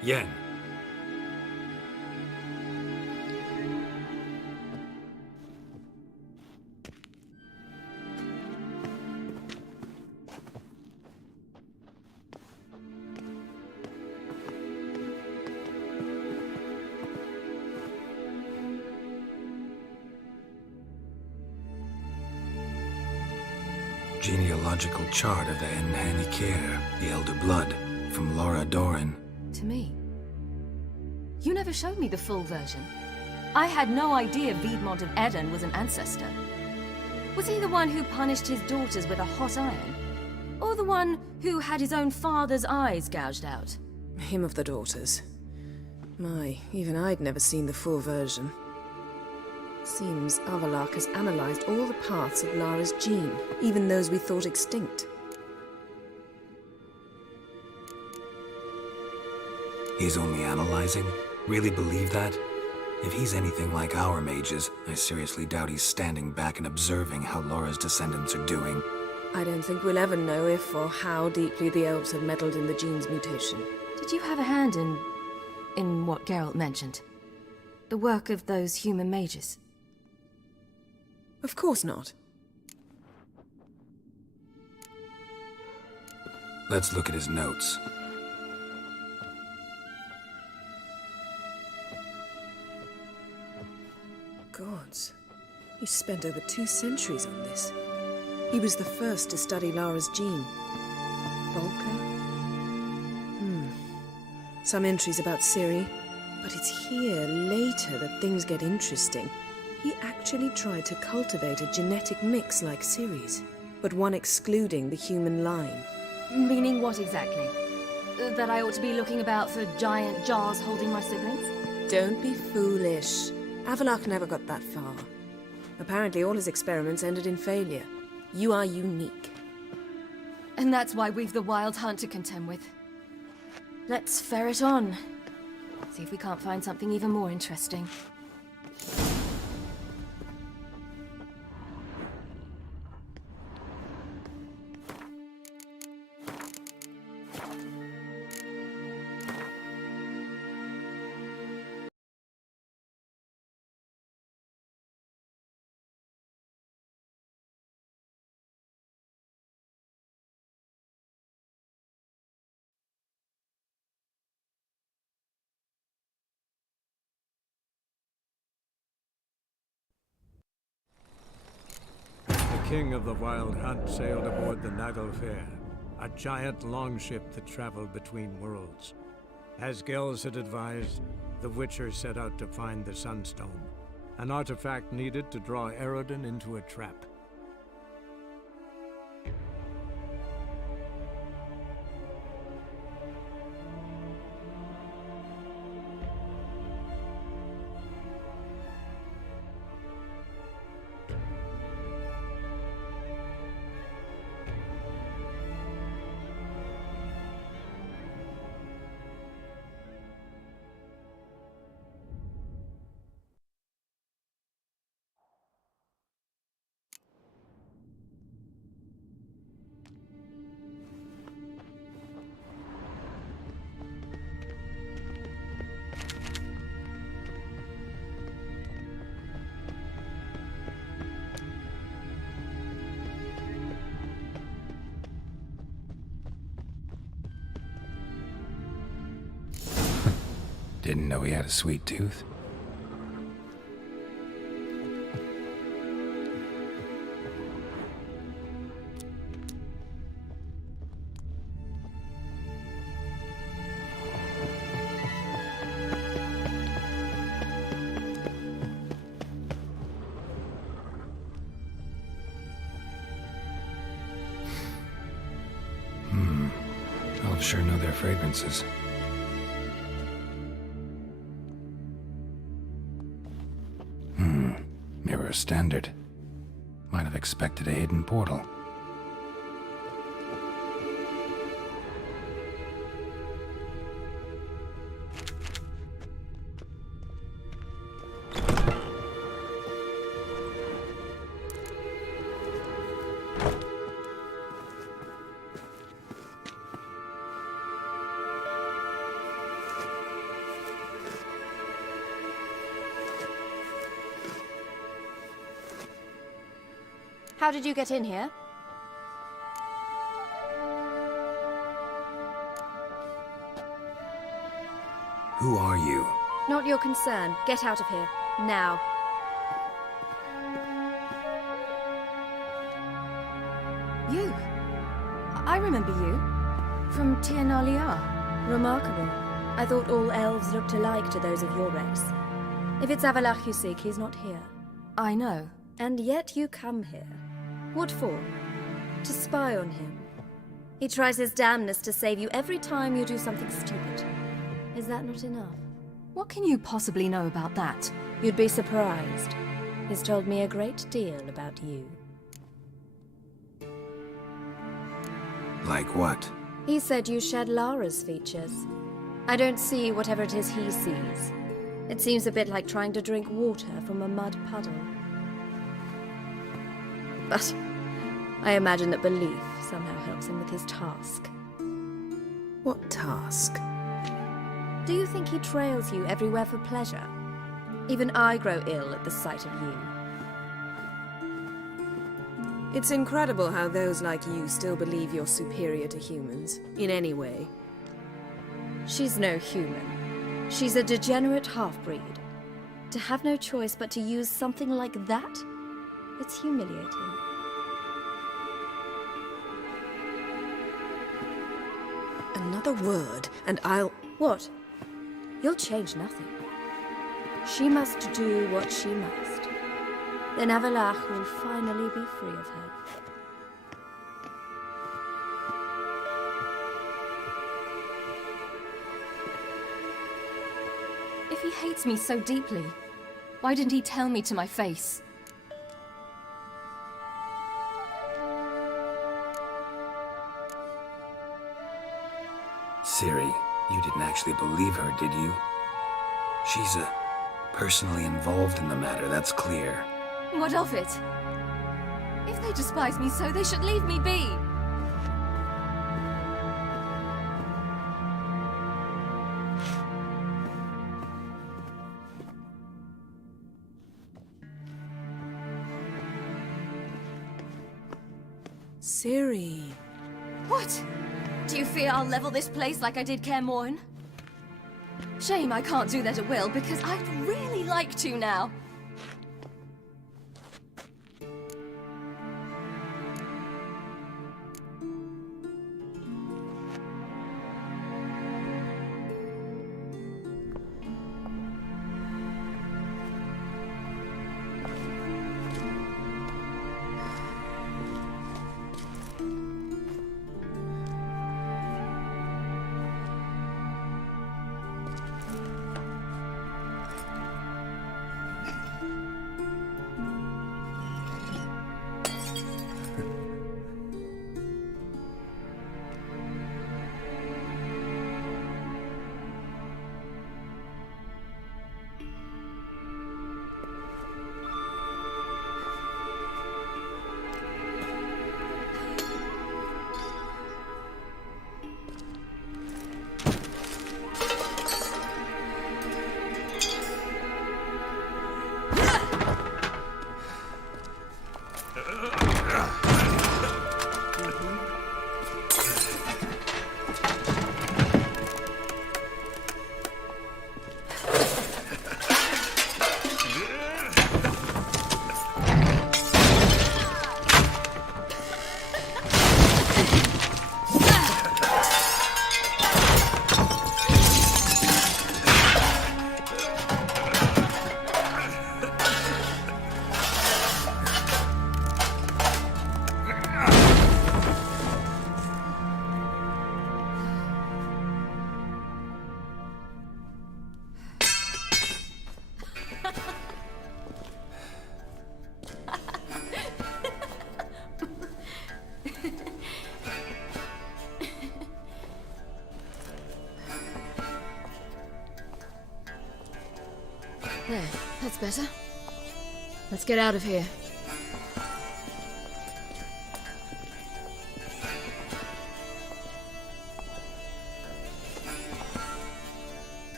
Yen. Genealogical chart of the Enhanikir, the Elder Blood, from Laura Doran. To me. You never showed me the full version. I had no idea Viedmont of Eden was an ancestor. Was he the one who punished his daughters with a hot iron? Or the one who had his own father's eyes gouged out? Him of the daughters. My, even I'd never seen the full version. Seems Avalok has analyzed all the parts of Lara's gene, even those we thought extinct. He's only analyzing? Really believe that? If he's anything like our mages, I seriously doubt he's standing back and observing how Laura's descendants are doing. I don't think we'll ever know if or how deeply the elves have meddled in the gene's mutation. Did you have a hand in what Geralt mentioned? The work of those human mages? Of course not. Let's look at his notes. Gods. He spent over 2 centuries on this. He was the first to study Lara's gene. Volker? Some entries about Ciri, but it's here, later, that things get interesting. He actually tried to cultivate a genetic mix like Ciri's, but one excluding the human line. Meaning what exactly? That I ought to be looking about for giant jars holding my siblings? Don't be foolish. Avalok never got that far. Apparently all his experiments ended in failure. You are unique. And that's why we've the Wild Hunt to contend with. Let's ferret on. See if we can't find something even more interesting. The king of the Wild Hunt sailed aboard the Naglfar, a giant longship that traveled between worlds. As Gels had advised, the Witcher set out to find the Sunstone, an artifact needed to draw Eredin into a trap. Didn't know he had a sweet tooth. Elves sure know their fragrances. Mirror standard. Might have expected a hidden portal. How did you get in here? Who are you? Not your concern. Get out of here. Now. You? I remember you. From Tiernalia. Remarkable. I thought all elves looked alike to those of your race. If it's Avalach you seek, he's not here. I know. And yet you come here. What for? To spy on him. He tries his damnedest to save you every time you do something stupid. Is that not enough? What can you possibly know about that? You'd be surprised. He's told me a great deal about you. Like what? He said you shared Lara's features. I don't see whatever it is he sees. It seems a bit like trying to drink water from a mud puddle. But I imagine that belief somehow helps him with his task. What task? Do you think he trails you everywhere for pleasure? Even I grow ill at the sight of you. It's incredible how those like you still believe you're superior to humans, in any way. She's no human. She's a degenerate half-breed. To have no choice but to use something like that? It's humiliating. Another word, and I'll... What? You'll change nothing. She must do what she must. Then Avalach will finally be free of her. If he hates me so deeply, why didn't he tell me to my face? Ciri, you didn't actually believe her, did you? She's personally involved in the matter, that's clear. What of it? If they despise me so, they should leave me be. Ciri. What? Do you fear I'll level this place like I did Kaer Morhen? Shame I can't do that at will, because I'd really like to now. That's better. Let's get out of here.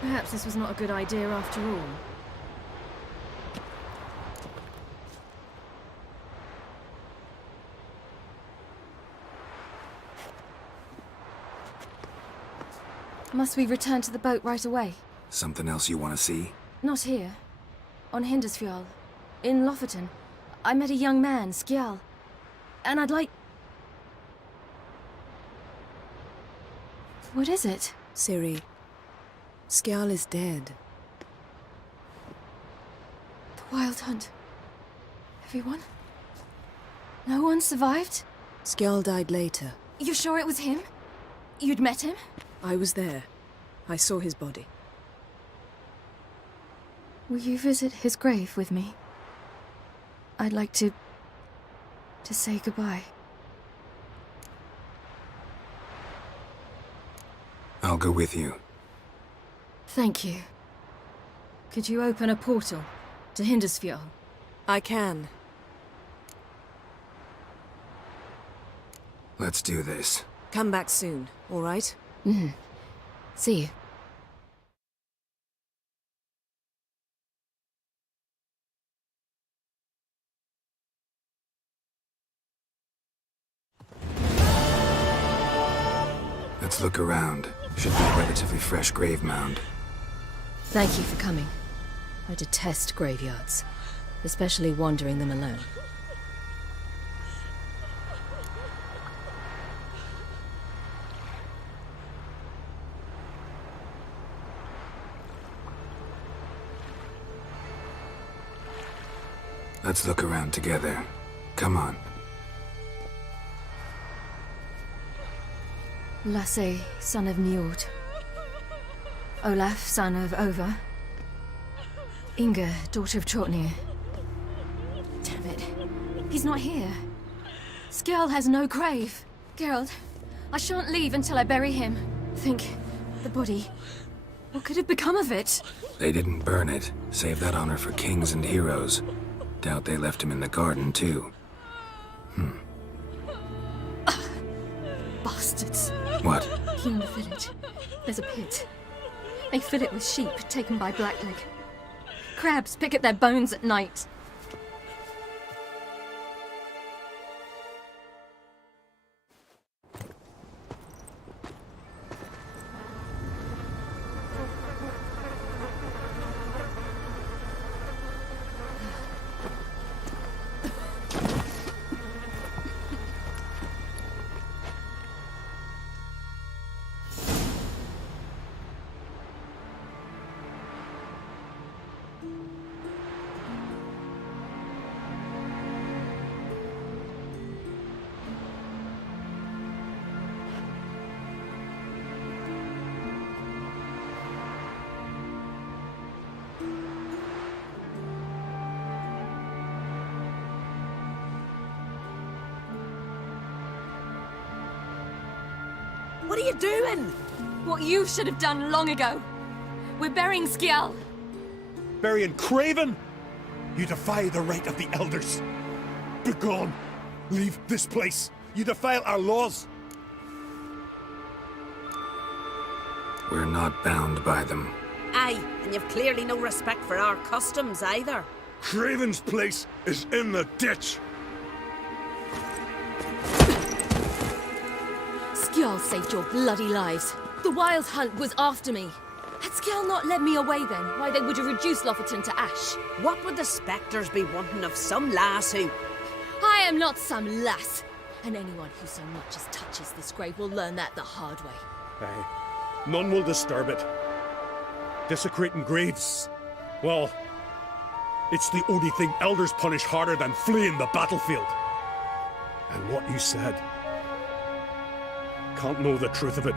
Perhaps this was not a good idea after all. Must we return to the boat right away? Something else you want to see? Not here. On Hindisfjall. In Lofoten. I met a young man, Skjal. And I'd like... What is it? Ciri, Skjal is dead. The Wild Hunt. Everyone? No one survived? Skjal died later. You sure it was him? You'd met him? I was there. I saw his body. Will you visit his grave with me? I'd like to say goodbye. I'll go with you. Thank you. Could you open a portal to Hindisfjall? I can. Let's do this. Come back soon, all right? Mm-hmm. See you. Let's look around. Should be a relatively fresh grave mound. Thank you for coming. I detest graveyards, especially wandering them alone. Let's look around together. Come on. Lasse, son of Njord. Olaf, son of Over. Inga, daughter of Trotnir. Damn it. He's not here. Skjal has no grave. Geralt, I shan't leave until I bury him. Think, the body. What could have become of it? They didn't burn it. Save that honor for kings and heroes. Doubt they left him in the garden, too. Bastards. What? Here in the village, there's a pit. They fill it with sheep taken by Blackleg. Crabs pick at their bones at night. What are you doing? What you should have done long ago. We're burying Skjal. Burying Craven? You defy the right of the elders. Begone. Leave this place. You defile our laws. We're not bound by them. Aye, and you've clearly no respect for our customs either. Craven's place is in the ditch. Skjal saved your bloody lives. The Wild Hunt was after me. Had Skell not led me away then, why they would have reduced Lofferton to ash. What would the spectres be wanting of some lass who... I am not some lass, and anyone who so much as touches this grave will learn that the hard way. Aye. None will disturb it. Desecrating graves, well, it's the only thing elders punish harder than fleeing the battlefield. And what you said, can't know the truth of it.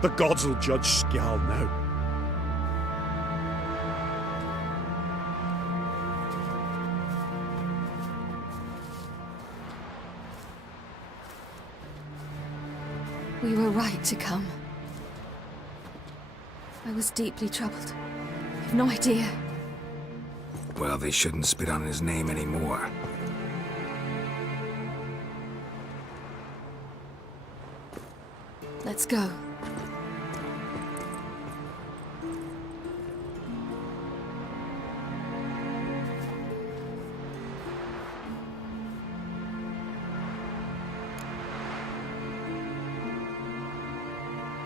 The gods will judge Skjal now. We were right to come. I was deeply troubled. You've no idea. Well, they shouldn't spit on his name anymore. Let's go.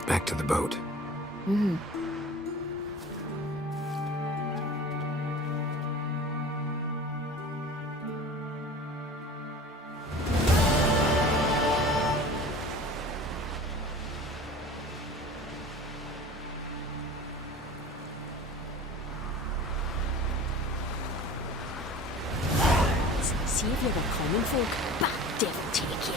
Back to the boat. Mm-hmm. See if you were common folk, but devil take you.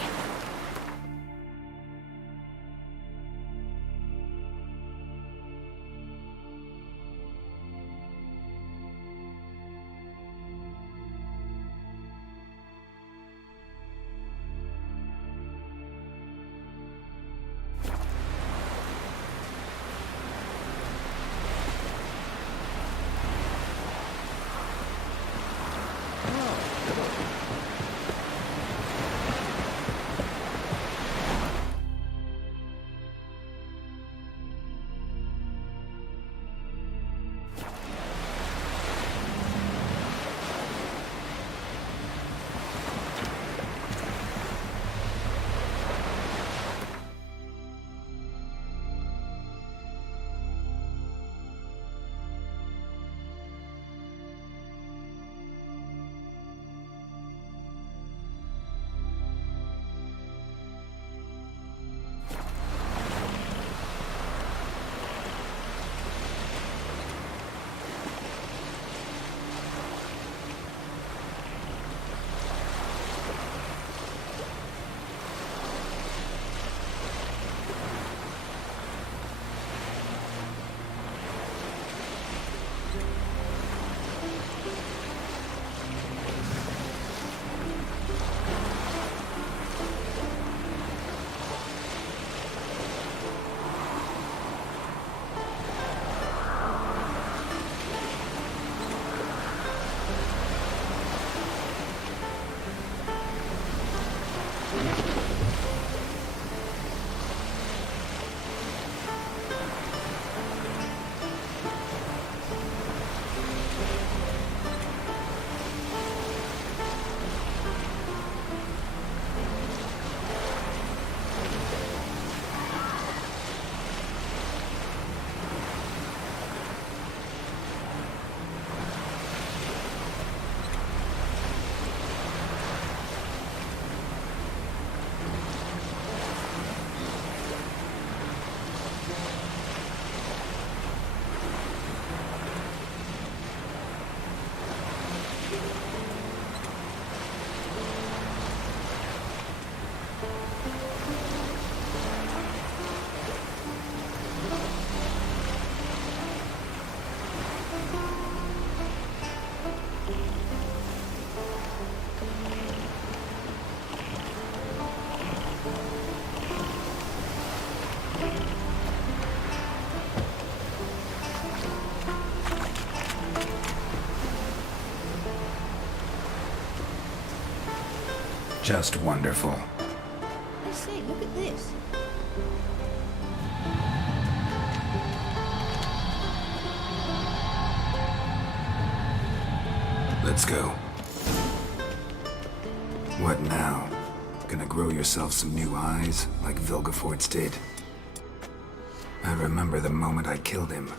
Just wonderful. I say, look at this. Let's go. What now? Gonna grow yourself some new eyes, like Vilgefortz did? I remember the moment I killed him.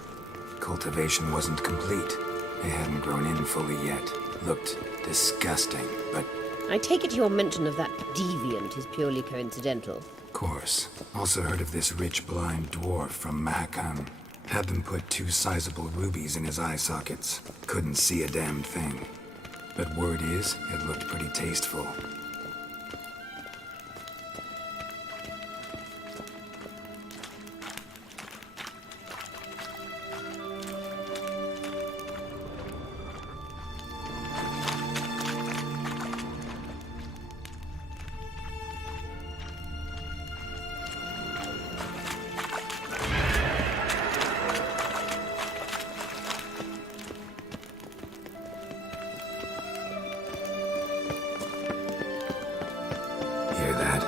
Cultivation wasn't complete. It hadn't grown in fully yet. Looked disgusting, but... I take it your mention of that deviant is purely coincidental. Of course. Also heard of this rich blind dwarf from Mahakan. Had them put 2 sizable rubies in his eye sockets. Couldn't see a damn thing. But word is, it looked pretty tasteful. Hear that?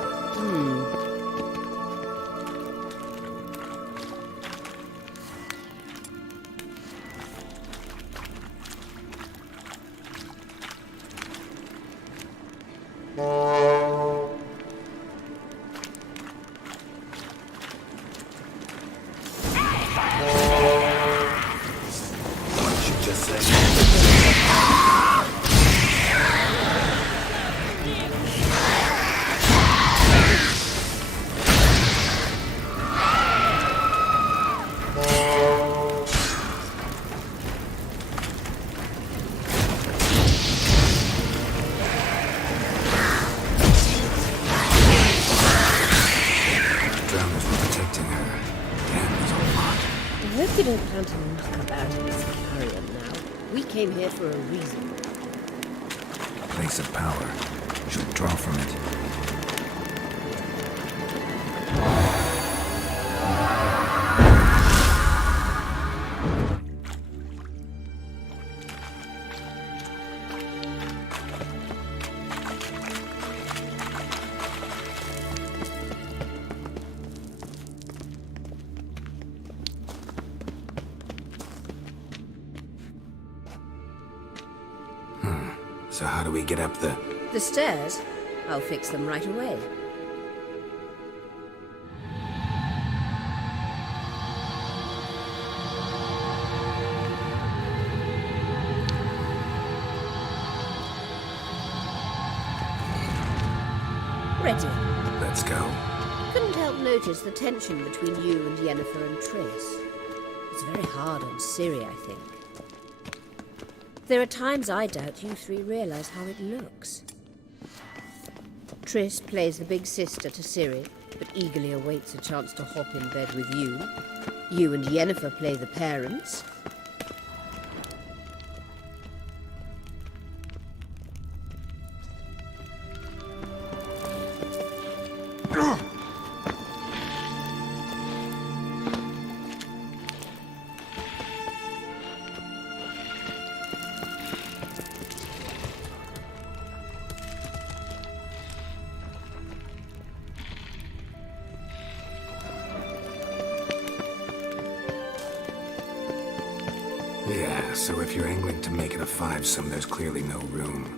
What did you just say? I hope you don't plan to knock about in this carrion now. We came here for a reason. Place of power. Should draw from it. So how do we get up the... The stairs? I'll fix them right away. Ready. Let's go. Couldn't help notice the tension between you and Yennefer and Triss. It's very hard on Ciri, I think. There are times I doubt you 3 realize how it looks. Triss plays the big sister to Ciri, but eagerly awaits a chance to hop in bed with you. You and Yennefer play the parents. Yeah, so if you're angling to make it a 5-some, there's clearly no room.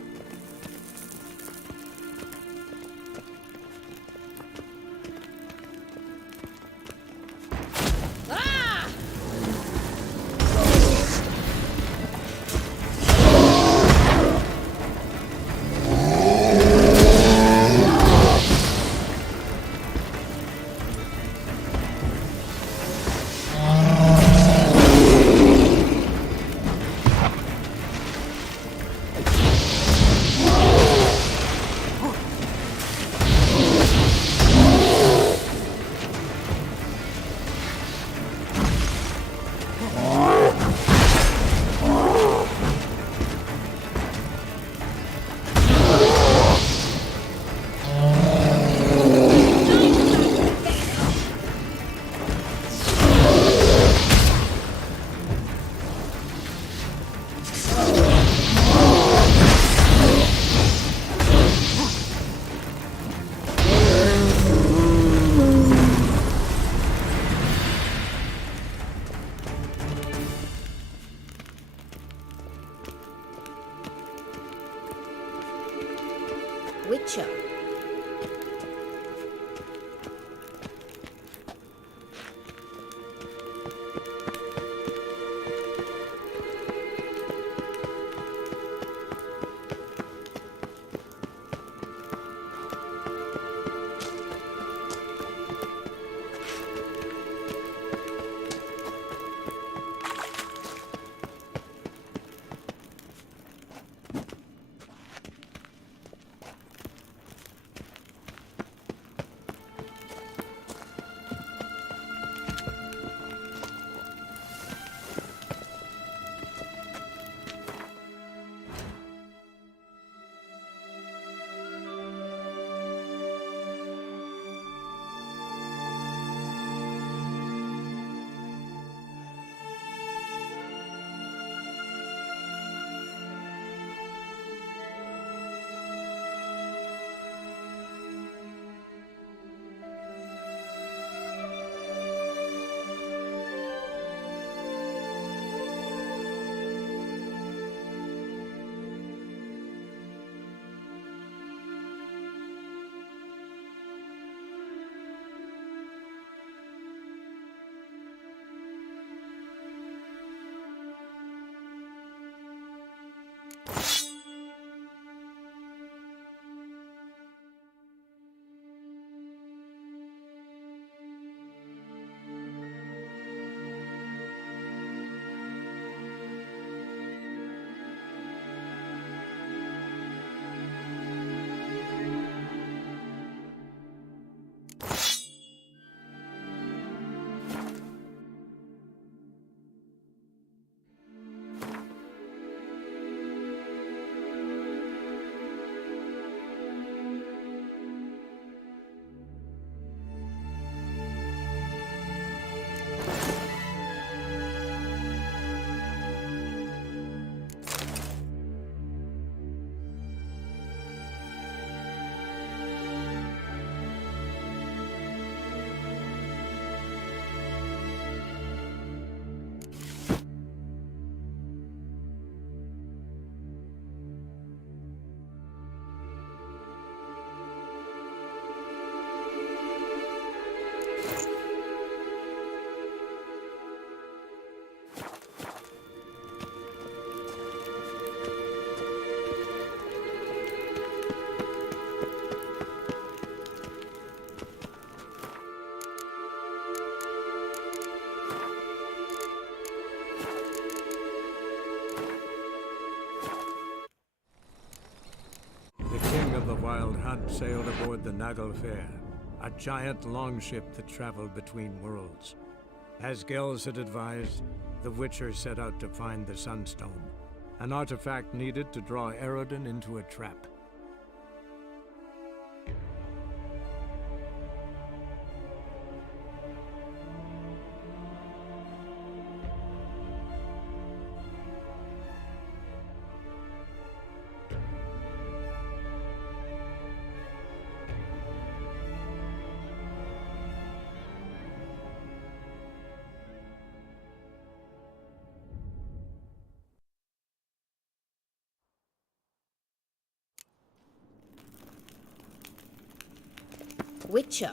sailed aboard the Naglfar, a giant longship that traveled between worlds. As Gels had advised, the Witcher set out to find the Sunstone, an artifact needed to draw Eredin into a trap. Witcher.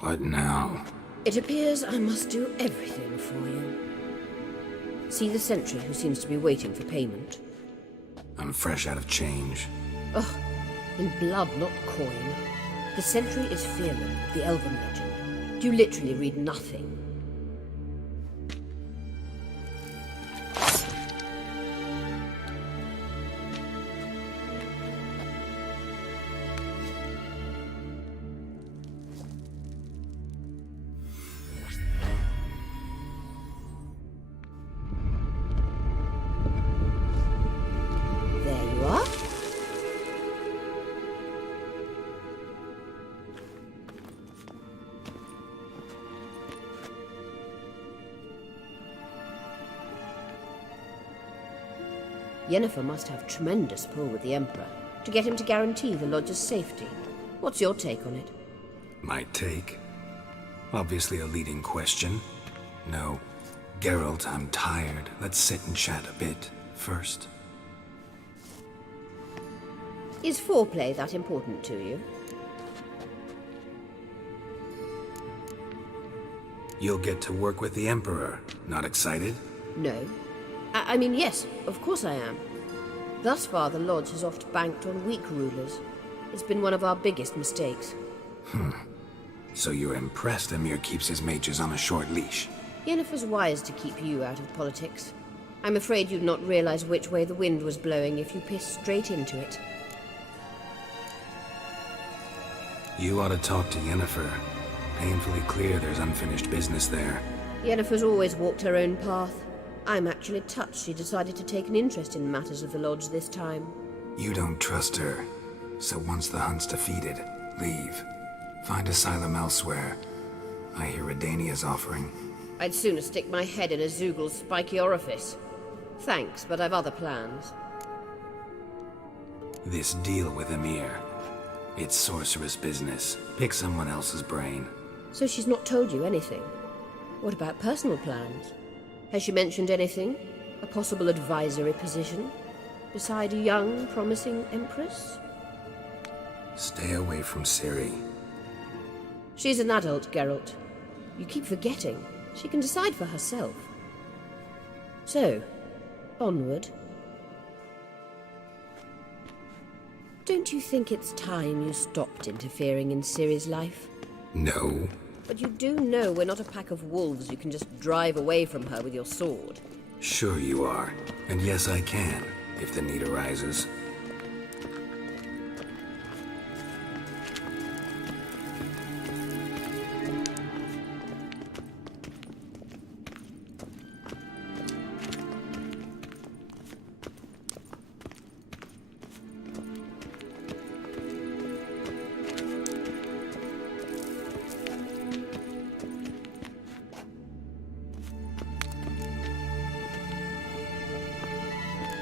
What now? It appears I must do everything for you. See the sentry who seems to be waiting for payment? I'm fresh out of change. Ugh, in blood, not coin. The sentry is Fearman of the Elven legend. You literally read nothing. Yennefer must have tremendous pull with the Emperor to get him to guarantee the Lodge's safety. What's your take on it? My take? Obviously a leading question. No. Geralt, I'm tired. Let's sit and chat a bit first. Is foreplay that important to you? You'll get to work with the Emperor. Not excited? No. I mean, yes, of course I am. Thus far, the Lodge has oft banked on weak rulers. It's been one of our biggest mistakes. So you're impressed Emir keeps his mages on a short leash? Yennefer's wise to keep you out of politics. I'm afraid you'd not realize which way the wind was blowing if you pissed straight into it. You ought to talk to Yennefer. Painfully clear there's unfinished business there. Yennefer's always walked her own path. I'm actually touched she decided to take an interest in matters of the Lodge this time. You don't trust her. So once the hunt's defeated, leave. Find asylum elsewhere. I hear Redania's offering. I'd sooner stick my head in a Zoogl's spiky orifice. Thanks, but I've other plans. This deal with Emir. It's sorceress business. Pick someone else's brain. So she's not told you anything? What about personal plans? Has she mentioned anything? A possible advisory position? Beside a young, promising Empress? Stay away from Ciri. She's an adult, Geralt. You keep forgetting. She can decide for herself. So, onward. Don't you think it's time you stopped interfering in Ciri's life? No. But you do know we're not a pack of wolves you can just drive away from her with your sword. Sure you are. And yes, I can, if the need arises.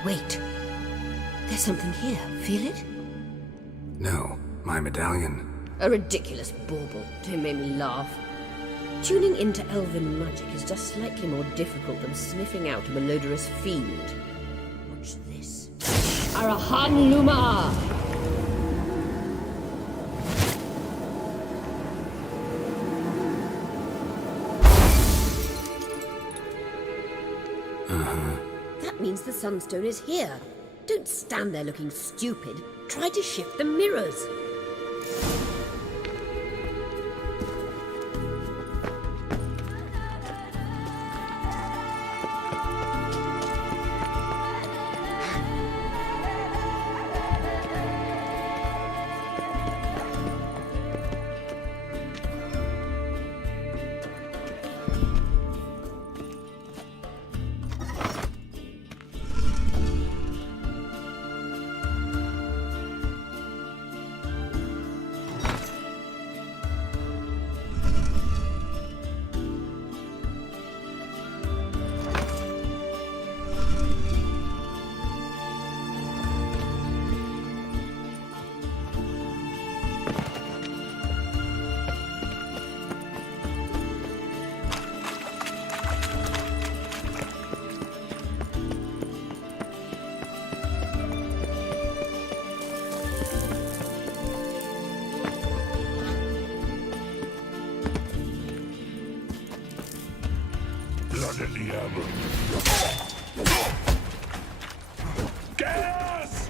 Wait. There's something here. Feel it? No, my medallion. A ridiculous bauble. Don't make me laugh. Tuning into elven magic is just slightly more difficult than sniffing out a malodorous fiend. Watch this. Arahan Luma! means the Sunstone is here. Don't stand there looking stupid. Try to shift the mirrors. Gas!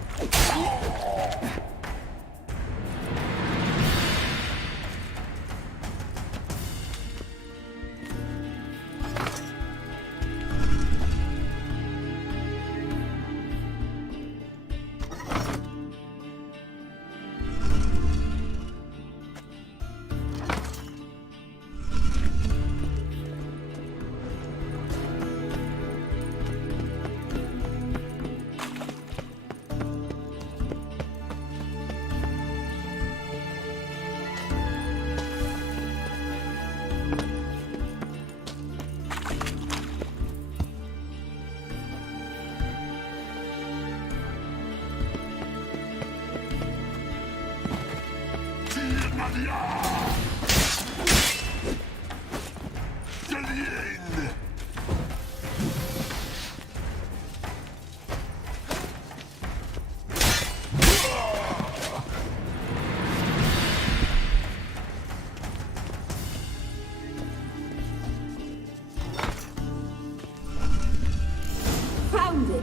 Found it!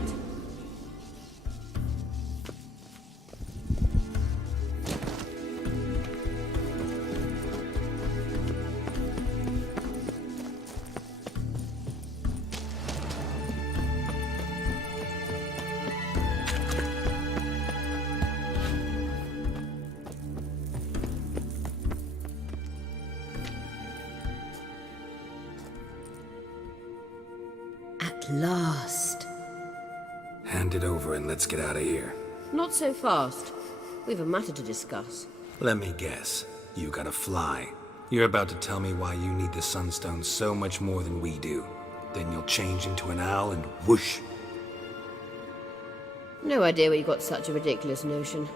At last. Hand it over and let's get out of here. Not so fast. We've a matter to discuss. Let me guess. You gotta fly. You're about to tell me why you need the Sunstone so much more than we do. Then you'll change into an owl and whoosh. No idea where you got such a ridiculous notion.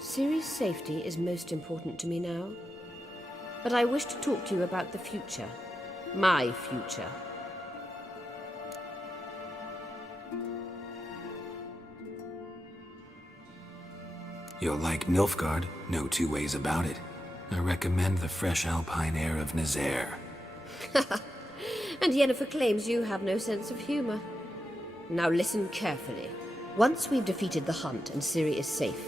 Ciri's safety is most important to me now. But I wish to talk to you about the future. My future. You'll like Nilfgaard, no two ways about it. I recommend the fresh alpine air of Nazaire. And Yennefer claims you have no sense of humor. Now listen carefully. Once we've defeated the hunt and Ciri is safe,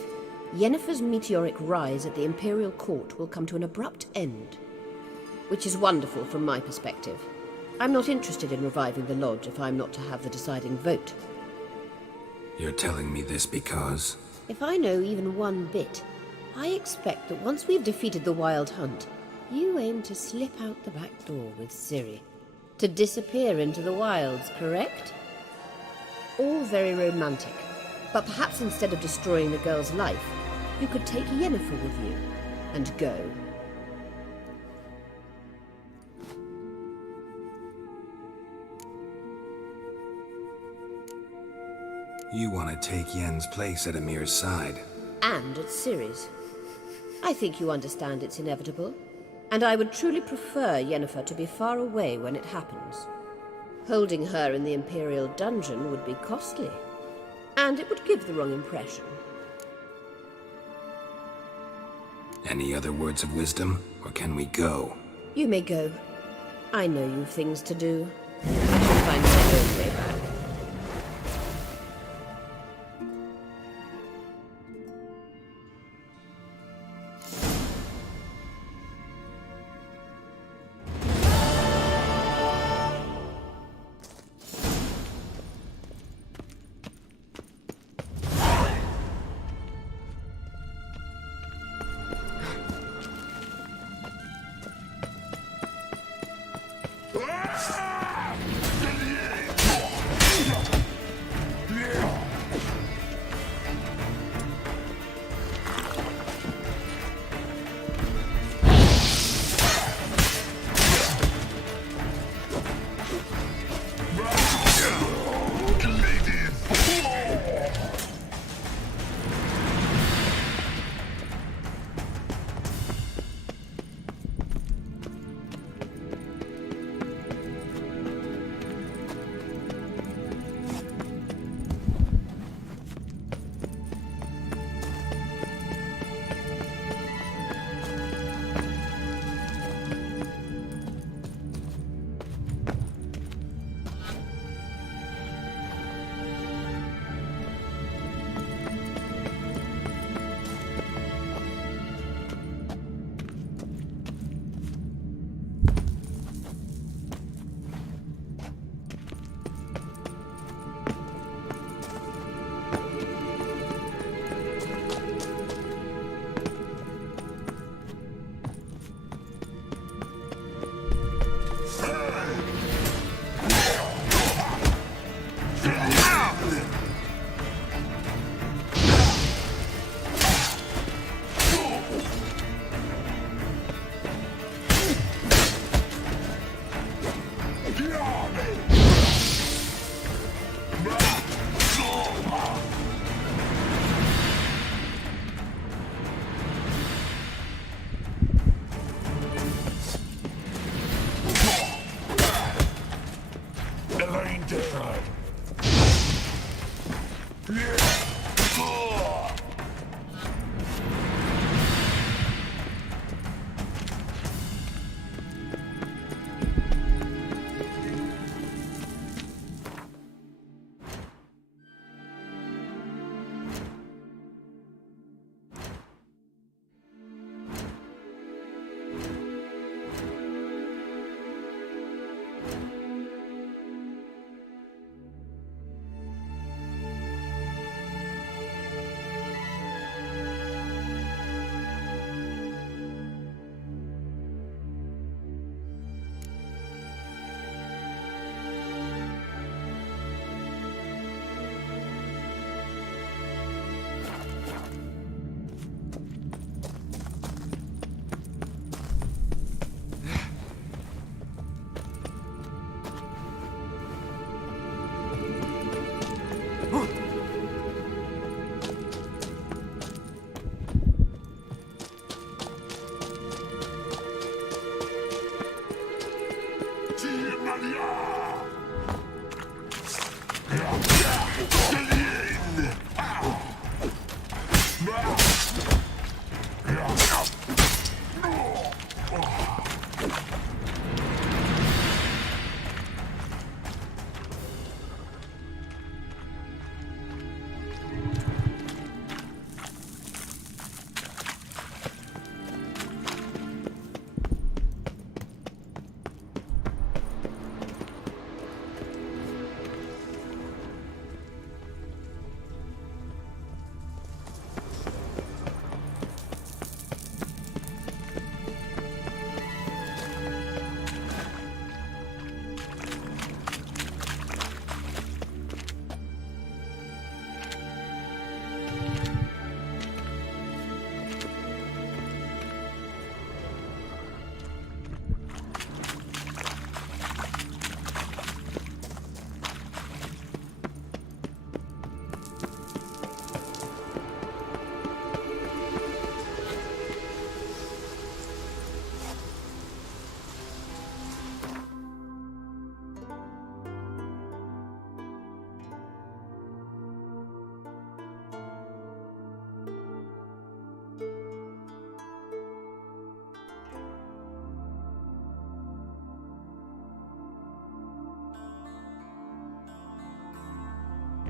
Yennefer's meteoric rise at the Imperial Court will come to an abrupt end. Which is wonderful from my perspective. I'm not interested in reviving the Lodge if I'm not to have the deciding vote. You're telling me this because... If I know even one bit, I expect that once we've defeated the Wild Hunt, you aim to slip out the back door with Ciri. To disappear into the wilds, correct? All very romantic, but perhaps instead of destroying the girl's life, you could take Yennefer with you, and go. You want to take Yen's place at Amir's side. And at Ciri's. I think you understand it's inevitable, and I would truly prefer Yennefer to be far away when it happens. Holding her in the Imperial dungeon would be costly, and it would give the wrong impression. Any other words of wisdom, or can we go? You may go. I know you've things to do. I shall find my own way back.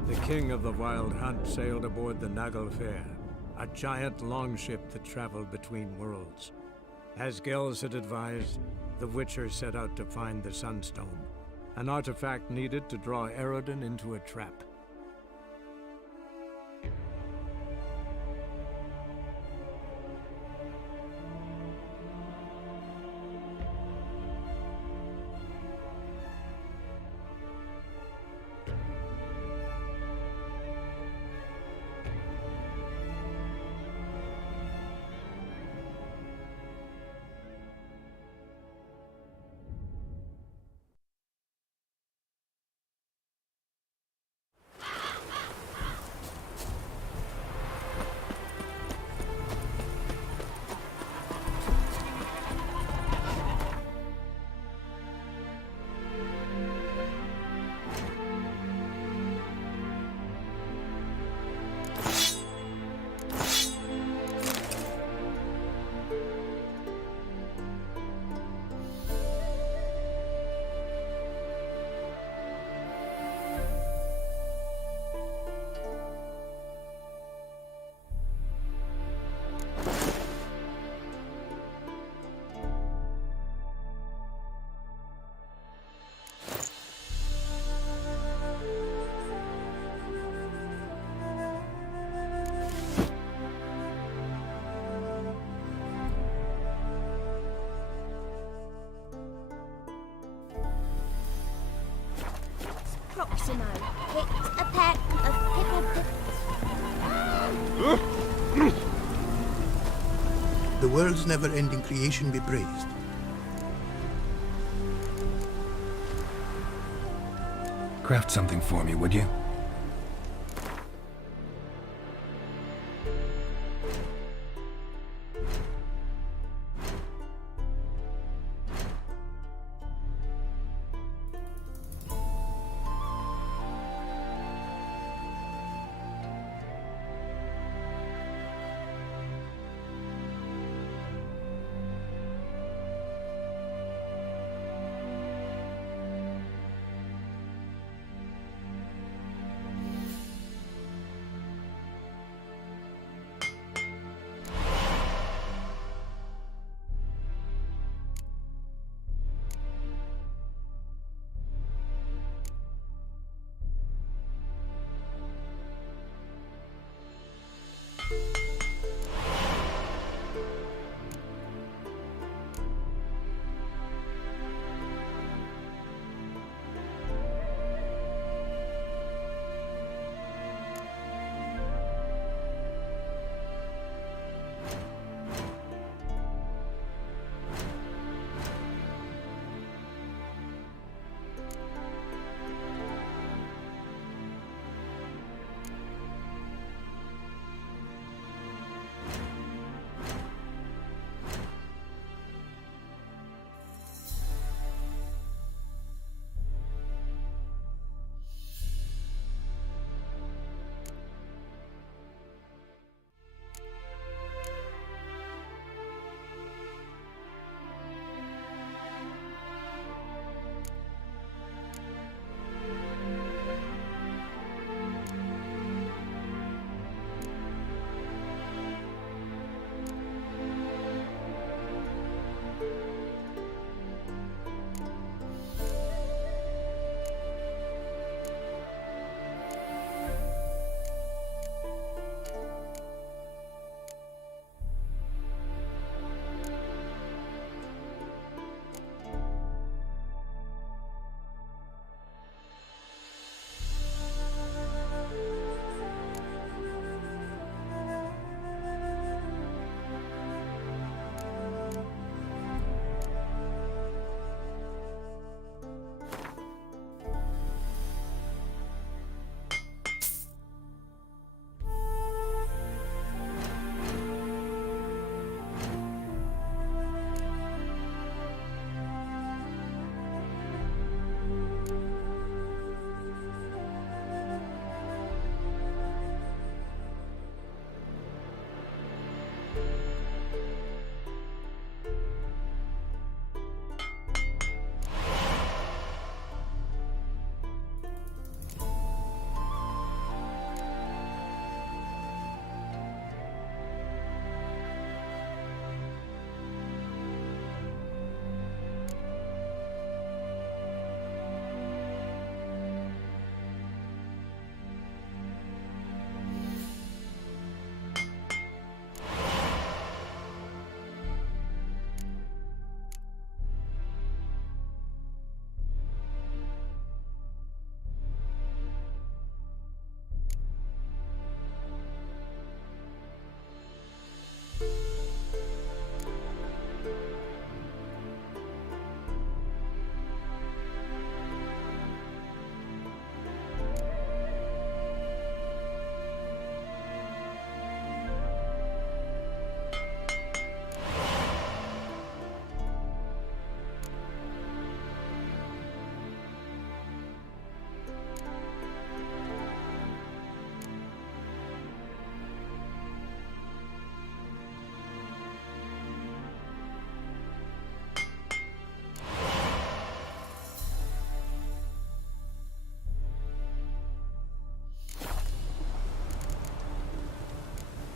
The king of the Wild Hunt sailed aboard the Naglfar, a giant longship that traveled between worlds. As Gels had advised, the Witcher set out to find the Sunstone, an artifact needed to draw Eredin into a trap. Proximo, it's a pack of pickled... The world's never-ending creation be praised. Craft something for me, would you?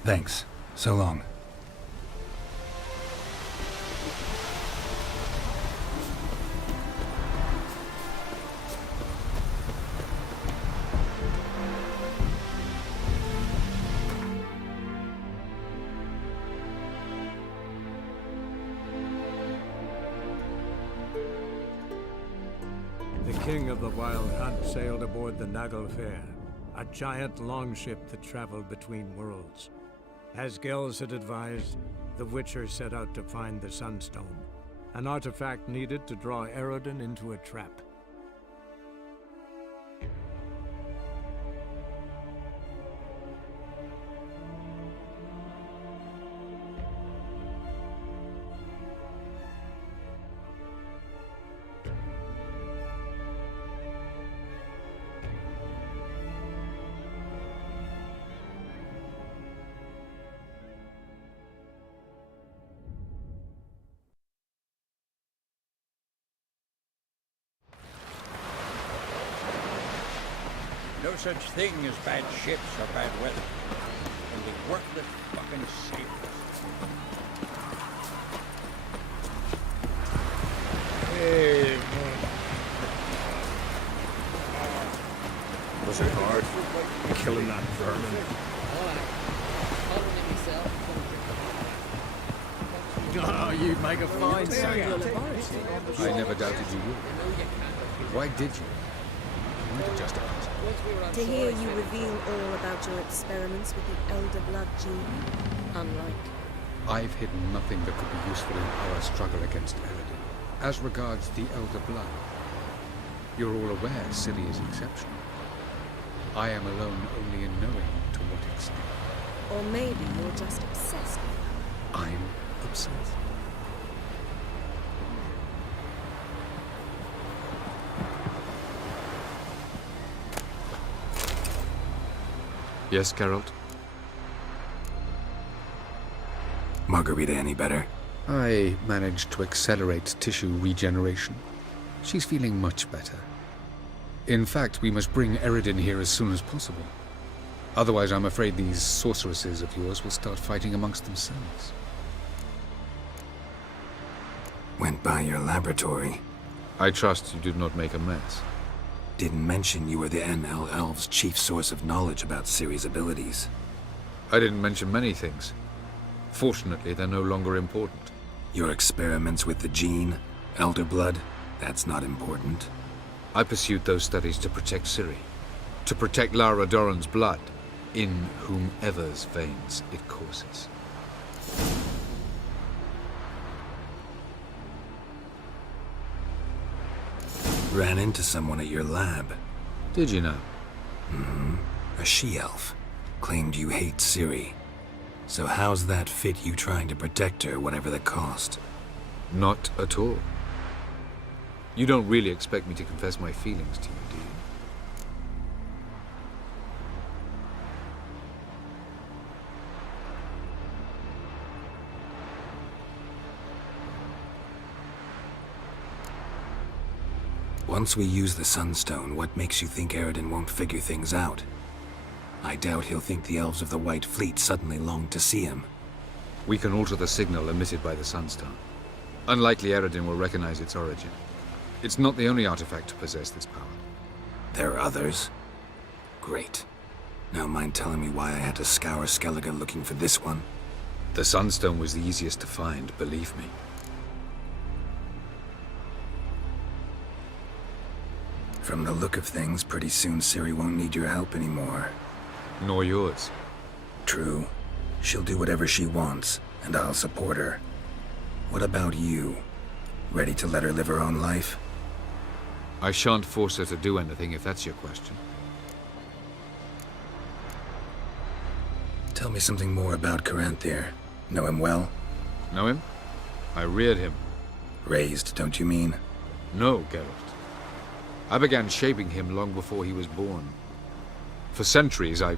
Thanks. So long. The king of the Wild Hunt sailed aboard the Naglfar, a giant longship that traveled between worlds. As Gels had advised, the Witcher set out to find the Sunstone, an artifact needed to draw Eredin into a trap. No such thing as bad ships or bad weather. Only worthless fucking sailors. Hey, Was it hard? Killing that vermin? Oh, you make a fine sailor. I never doubted you would. Why did you? Why to justify it? To hear you reveal all about your experiments with the Elder Blood gene, unlike. I've hidden nothing that could be useful in our struggle against Eredin. As regards the Elder Blood, you're all aware Silly is exceptional. I am alone only in knowing to what extent. Or maybe you're just obsessed with her. I'm obsessed. Yes, Geralt? Margarita any better? I managed to accelerate tissue regeneration. She's feeling much better. In fact, we must bring Eredin here as soon as possible. Otherwise, I'm afraid these sorceresses of yours will start fighting amongst themselves. Went by your laboratory. I trust you did not make a mess. Didn't mention you were the NL Elves' chief source of knowledge about Ciri's abilities. I didn't mention many things. Fortunately, they're no longer important. Your experiments with the gene, Elder Blood, that's not important. I pursued those studies to protect Ciri. To protect Lara Doran's blood, in whomever's veins it courses. Ran into someone at your lab. Did you know? Mm-hmm. A she-elf. Claimed you hate Ciri. So how's that fit you trying to protect her, whatever the cost? Not at all. You don't really expect me to confess my feelings to you, do you? Once we use the Sunstone, what makes you think Eredin won't figure things out? I doubt he'll think the Elves of the White Fleet suddenly longed to see him. We can alter the signal emitted by the Sunstone. Unlikely Eredin will recognize its origin. It's not the only artifact to possess this power. There are others? Great. Now mind telling me why I had to scour Skellige looking for this one? The Sunstone was the easiest to find, believe me. From the look of things, pretty soon Ciri won't need your help anymore. Nor yours. True. She'll do whatever she wants, and I'll support her. What about you? Ready to let her live her own life? I shan't force her to do anything if that's your question. Tell me something more about Caranthir. Know him well? Know him? I reared him. Raised, don't you mean? No, Geralt. I began shaping him long before he was born. For centuries, I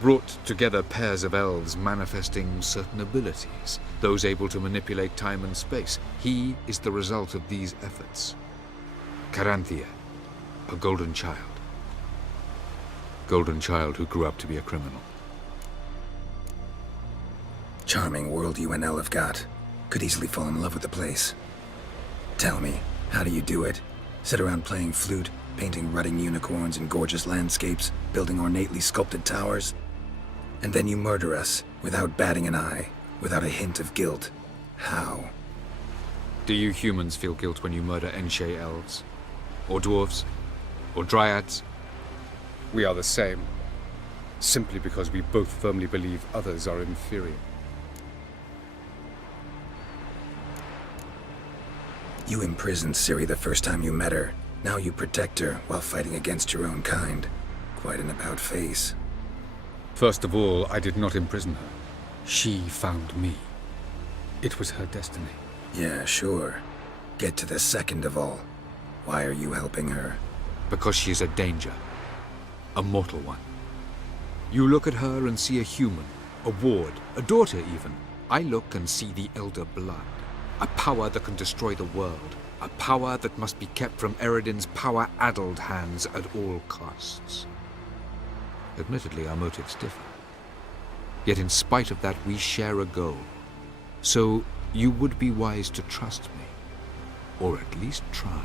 brought together pairs of elves manifesting certain abilities, those able to manipulate time and space. He is the result of these efforts. Caranthir, a golden child. Golden child who grew up to be a criminal. Charming world you and Elle have got. Could easily fall in love with the place. Tell me, how do you do it? Sit around playing flute, painting rutting unicorns in gorgeous landscapes, building ornately sculpted towers? And then you murder us, without batting an eye, without a hint of guilt. How? Do you humans feel guilt when you murder Enshe elves? Or dwarves? Or dryads? We are the same. Simply because we both firmly believe others are inferior. You imprisoned Ciri the first time you met her. Now you protect her while fighting against your own kind. Quite an about-face. First of all, I did not imprison her. She found me. It was her destiny. Yeah, sure. Get to the second of all. Why are you helping her? Because she is a danger. A mortal one. You look at her and see a human, a ward, a daughter even. I look and see the Elder Blood. A power that can destroy the world. A power that must be kept from Eredin's power-addled hands at all costs. Admittedly, our motives differ. Yet in spite of that, we share a goal. So, you would be wise to trust me. Or at least try.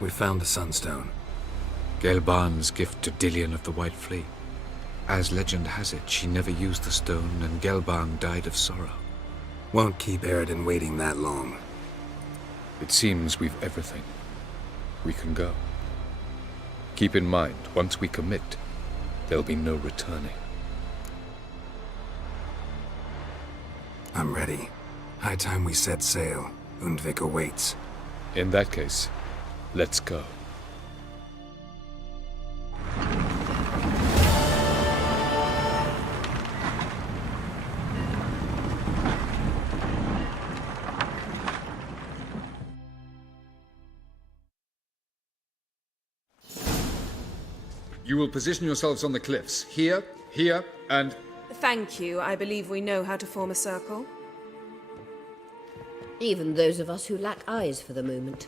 We found the Sunstone. Gelban's gift to Dillion of the White Fleet. As legend has it, she never used the stone, and Gelban died of sorrow. Won't keep Eredin waiting that long. It seems we've everything. We can go. Keep in mind, once we commit, there'll be no returning. I'm ready. High time we set sail. Undvik awaits. In that case, let's go. You will position yourselves on the cliffs. Here, here, and... Thank you. I believe we know how to form a circle. Even those of us who lack eyes for the moment.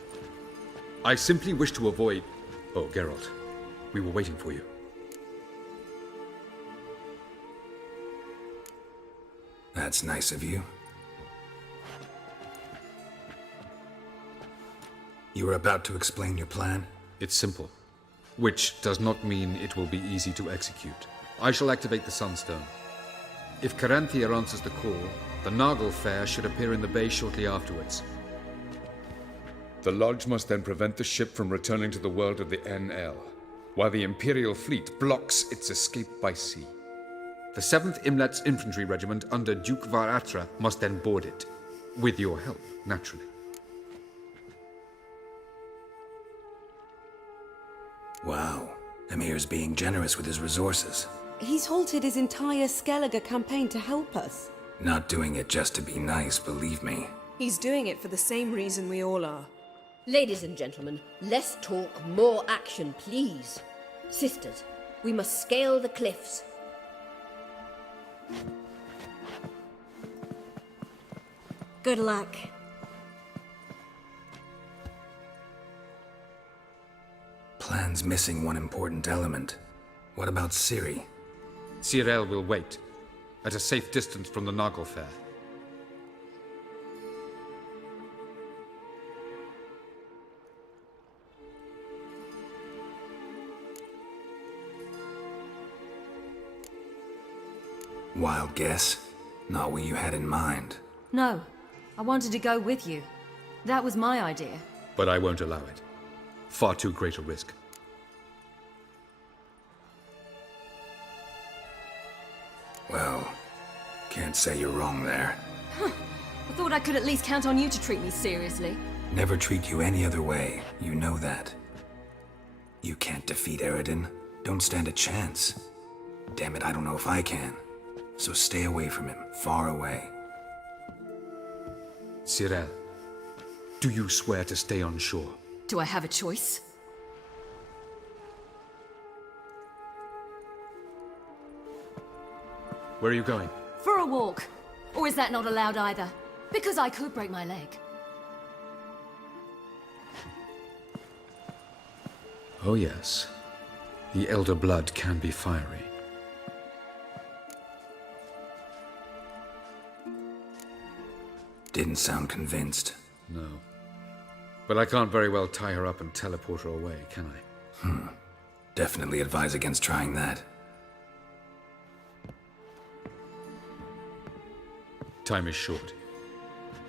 I simply wish to avoid... Oh, Geralt. We were waiting for you. That's nice of you. You were about to explain your plan? It's simple. Which does not mean it will be easy to execute. I shall activate the Sunstone. If Caranthia answers the call, the Nargle Fair should appear in the bay shortly afterwards. The Lodge must then prevent the ship from returning to the world of the NL, while the Imperial fleet blocks its escape by sea. The 7th Imlet's Infantry Regiment under Duke Varatra must then board it. With your help, naturally. Wow. Emir's being generous with his resources. He's halted his entire Skellige campaign to help us. Not doing it just to be nice, believe me. He's doing it for the same reason we all are. Ladies and gentlemen, less talk, more action, please. Sisters, we must scale the cliffs. Good luck. Plan's missing one important element. What about Ciri? Cyril will wait, at a safe distance from the Nargle Fair. Wild guess? Not what you had in mind. No, I wanted to go with you. That was my idea. But I won't allow it. Far too great a risk. Well, can't say you're wrong there. I thought I could at least count on you to treat me seriously. Never treat you any other way. You know that. You can't defeat Eredin. Don't stand a chance. Damn it, I don't know if I can. So stay away from him. Far away. Cyril, do you swear to stay on shore? Do I have a choice? Where are you going? For a walk. Or is that not allowed either? Because I could break my leg. Oh yes. The elder blood can be fiery. Didn't sound convinced. No. But I can't very well tie her up and teleport her away, can I? Definitely advise against trying that. Time is short.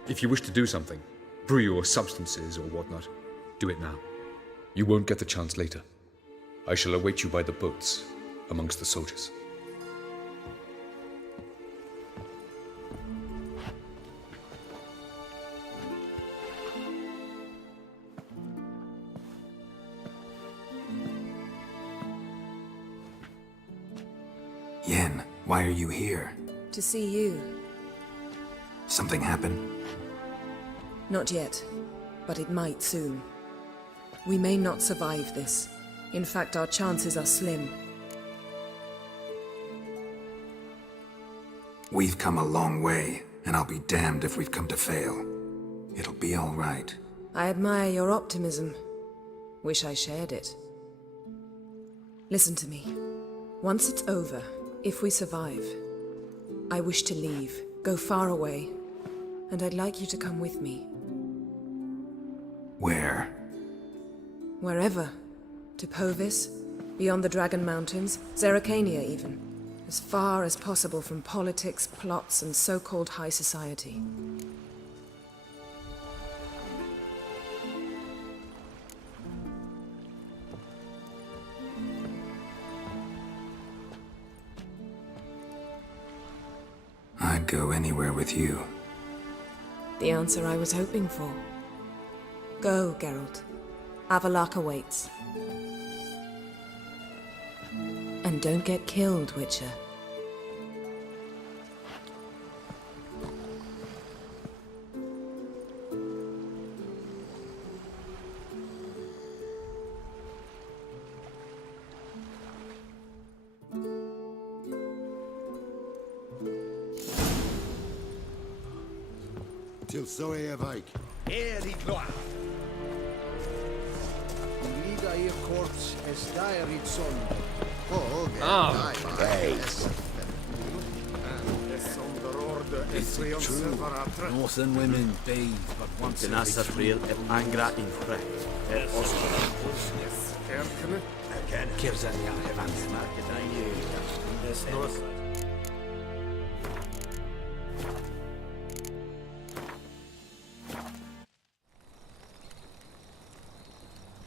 If you wish to do something, brew your substances or whatnot, do it now. You won't get the chance later. I shall await you by the boats, amongst the soldiers. Yen, why are you here? To see you. Something happened? Not yet, but it might soon. We may not survive this. In fact, our chances are slim. We've come a long way, and I'll be damned if we've come to fail. It'll be all right. I admire your optimism. Wish I shared it. Listen to me. Once it's over, if we survive, I wish to leave, go far away, and I'd like you to come with me. Where? Wherever. To Povis, beyond the Dragon Mountains, Zeracania even. As far as possible from politics, plots, and so-called high society. I'd go anywhere with you. The answer I was hoping for. Go, Geralt. Avallac'h awaits. And don't get killed, Witcher. Til så jeg veik. Her I klar. Liga I korps es dairit son. It's true. Northern women bathe but once a Gnassatriel et angra in frek. Et Kirzania Hevan.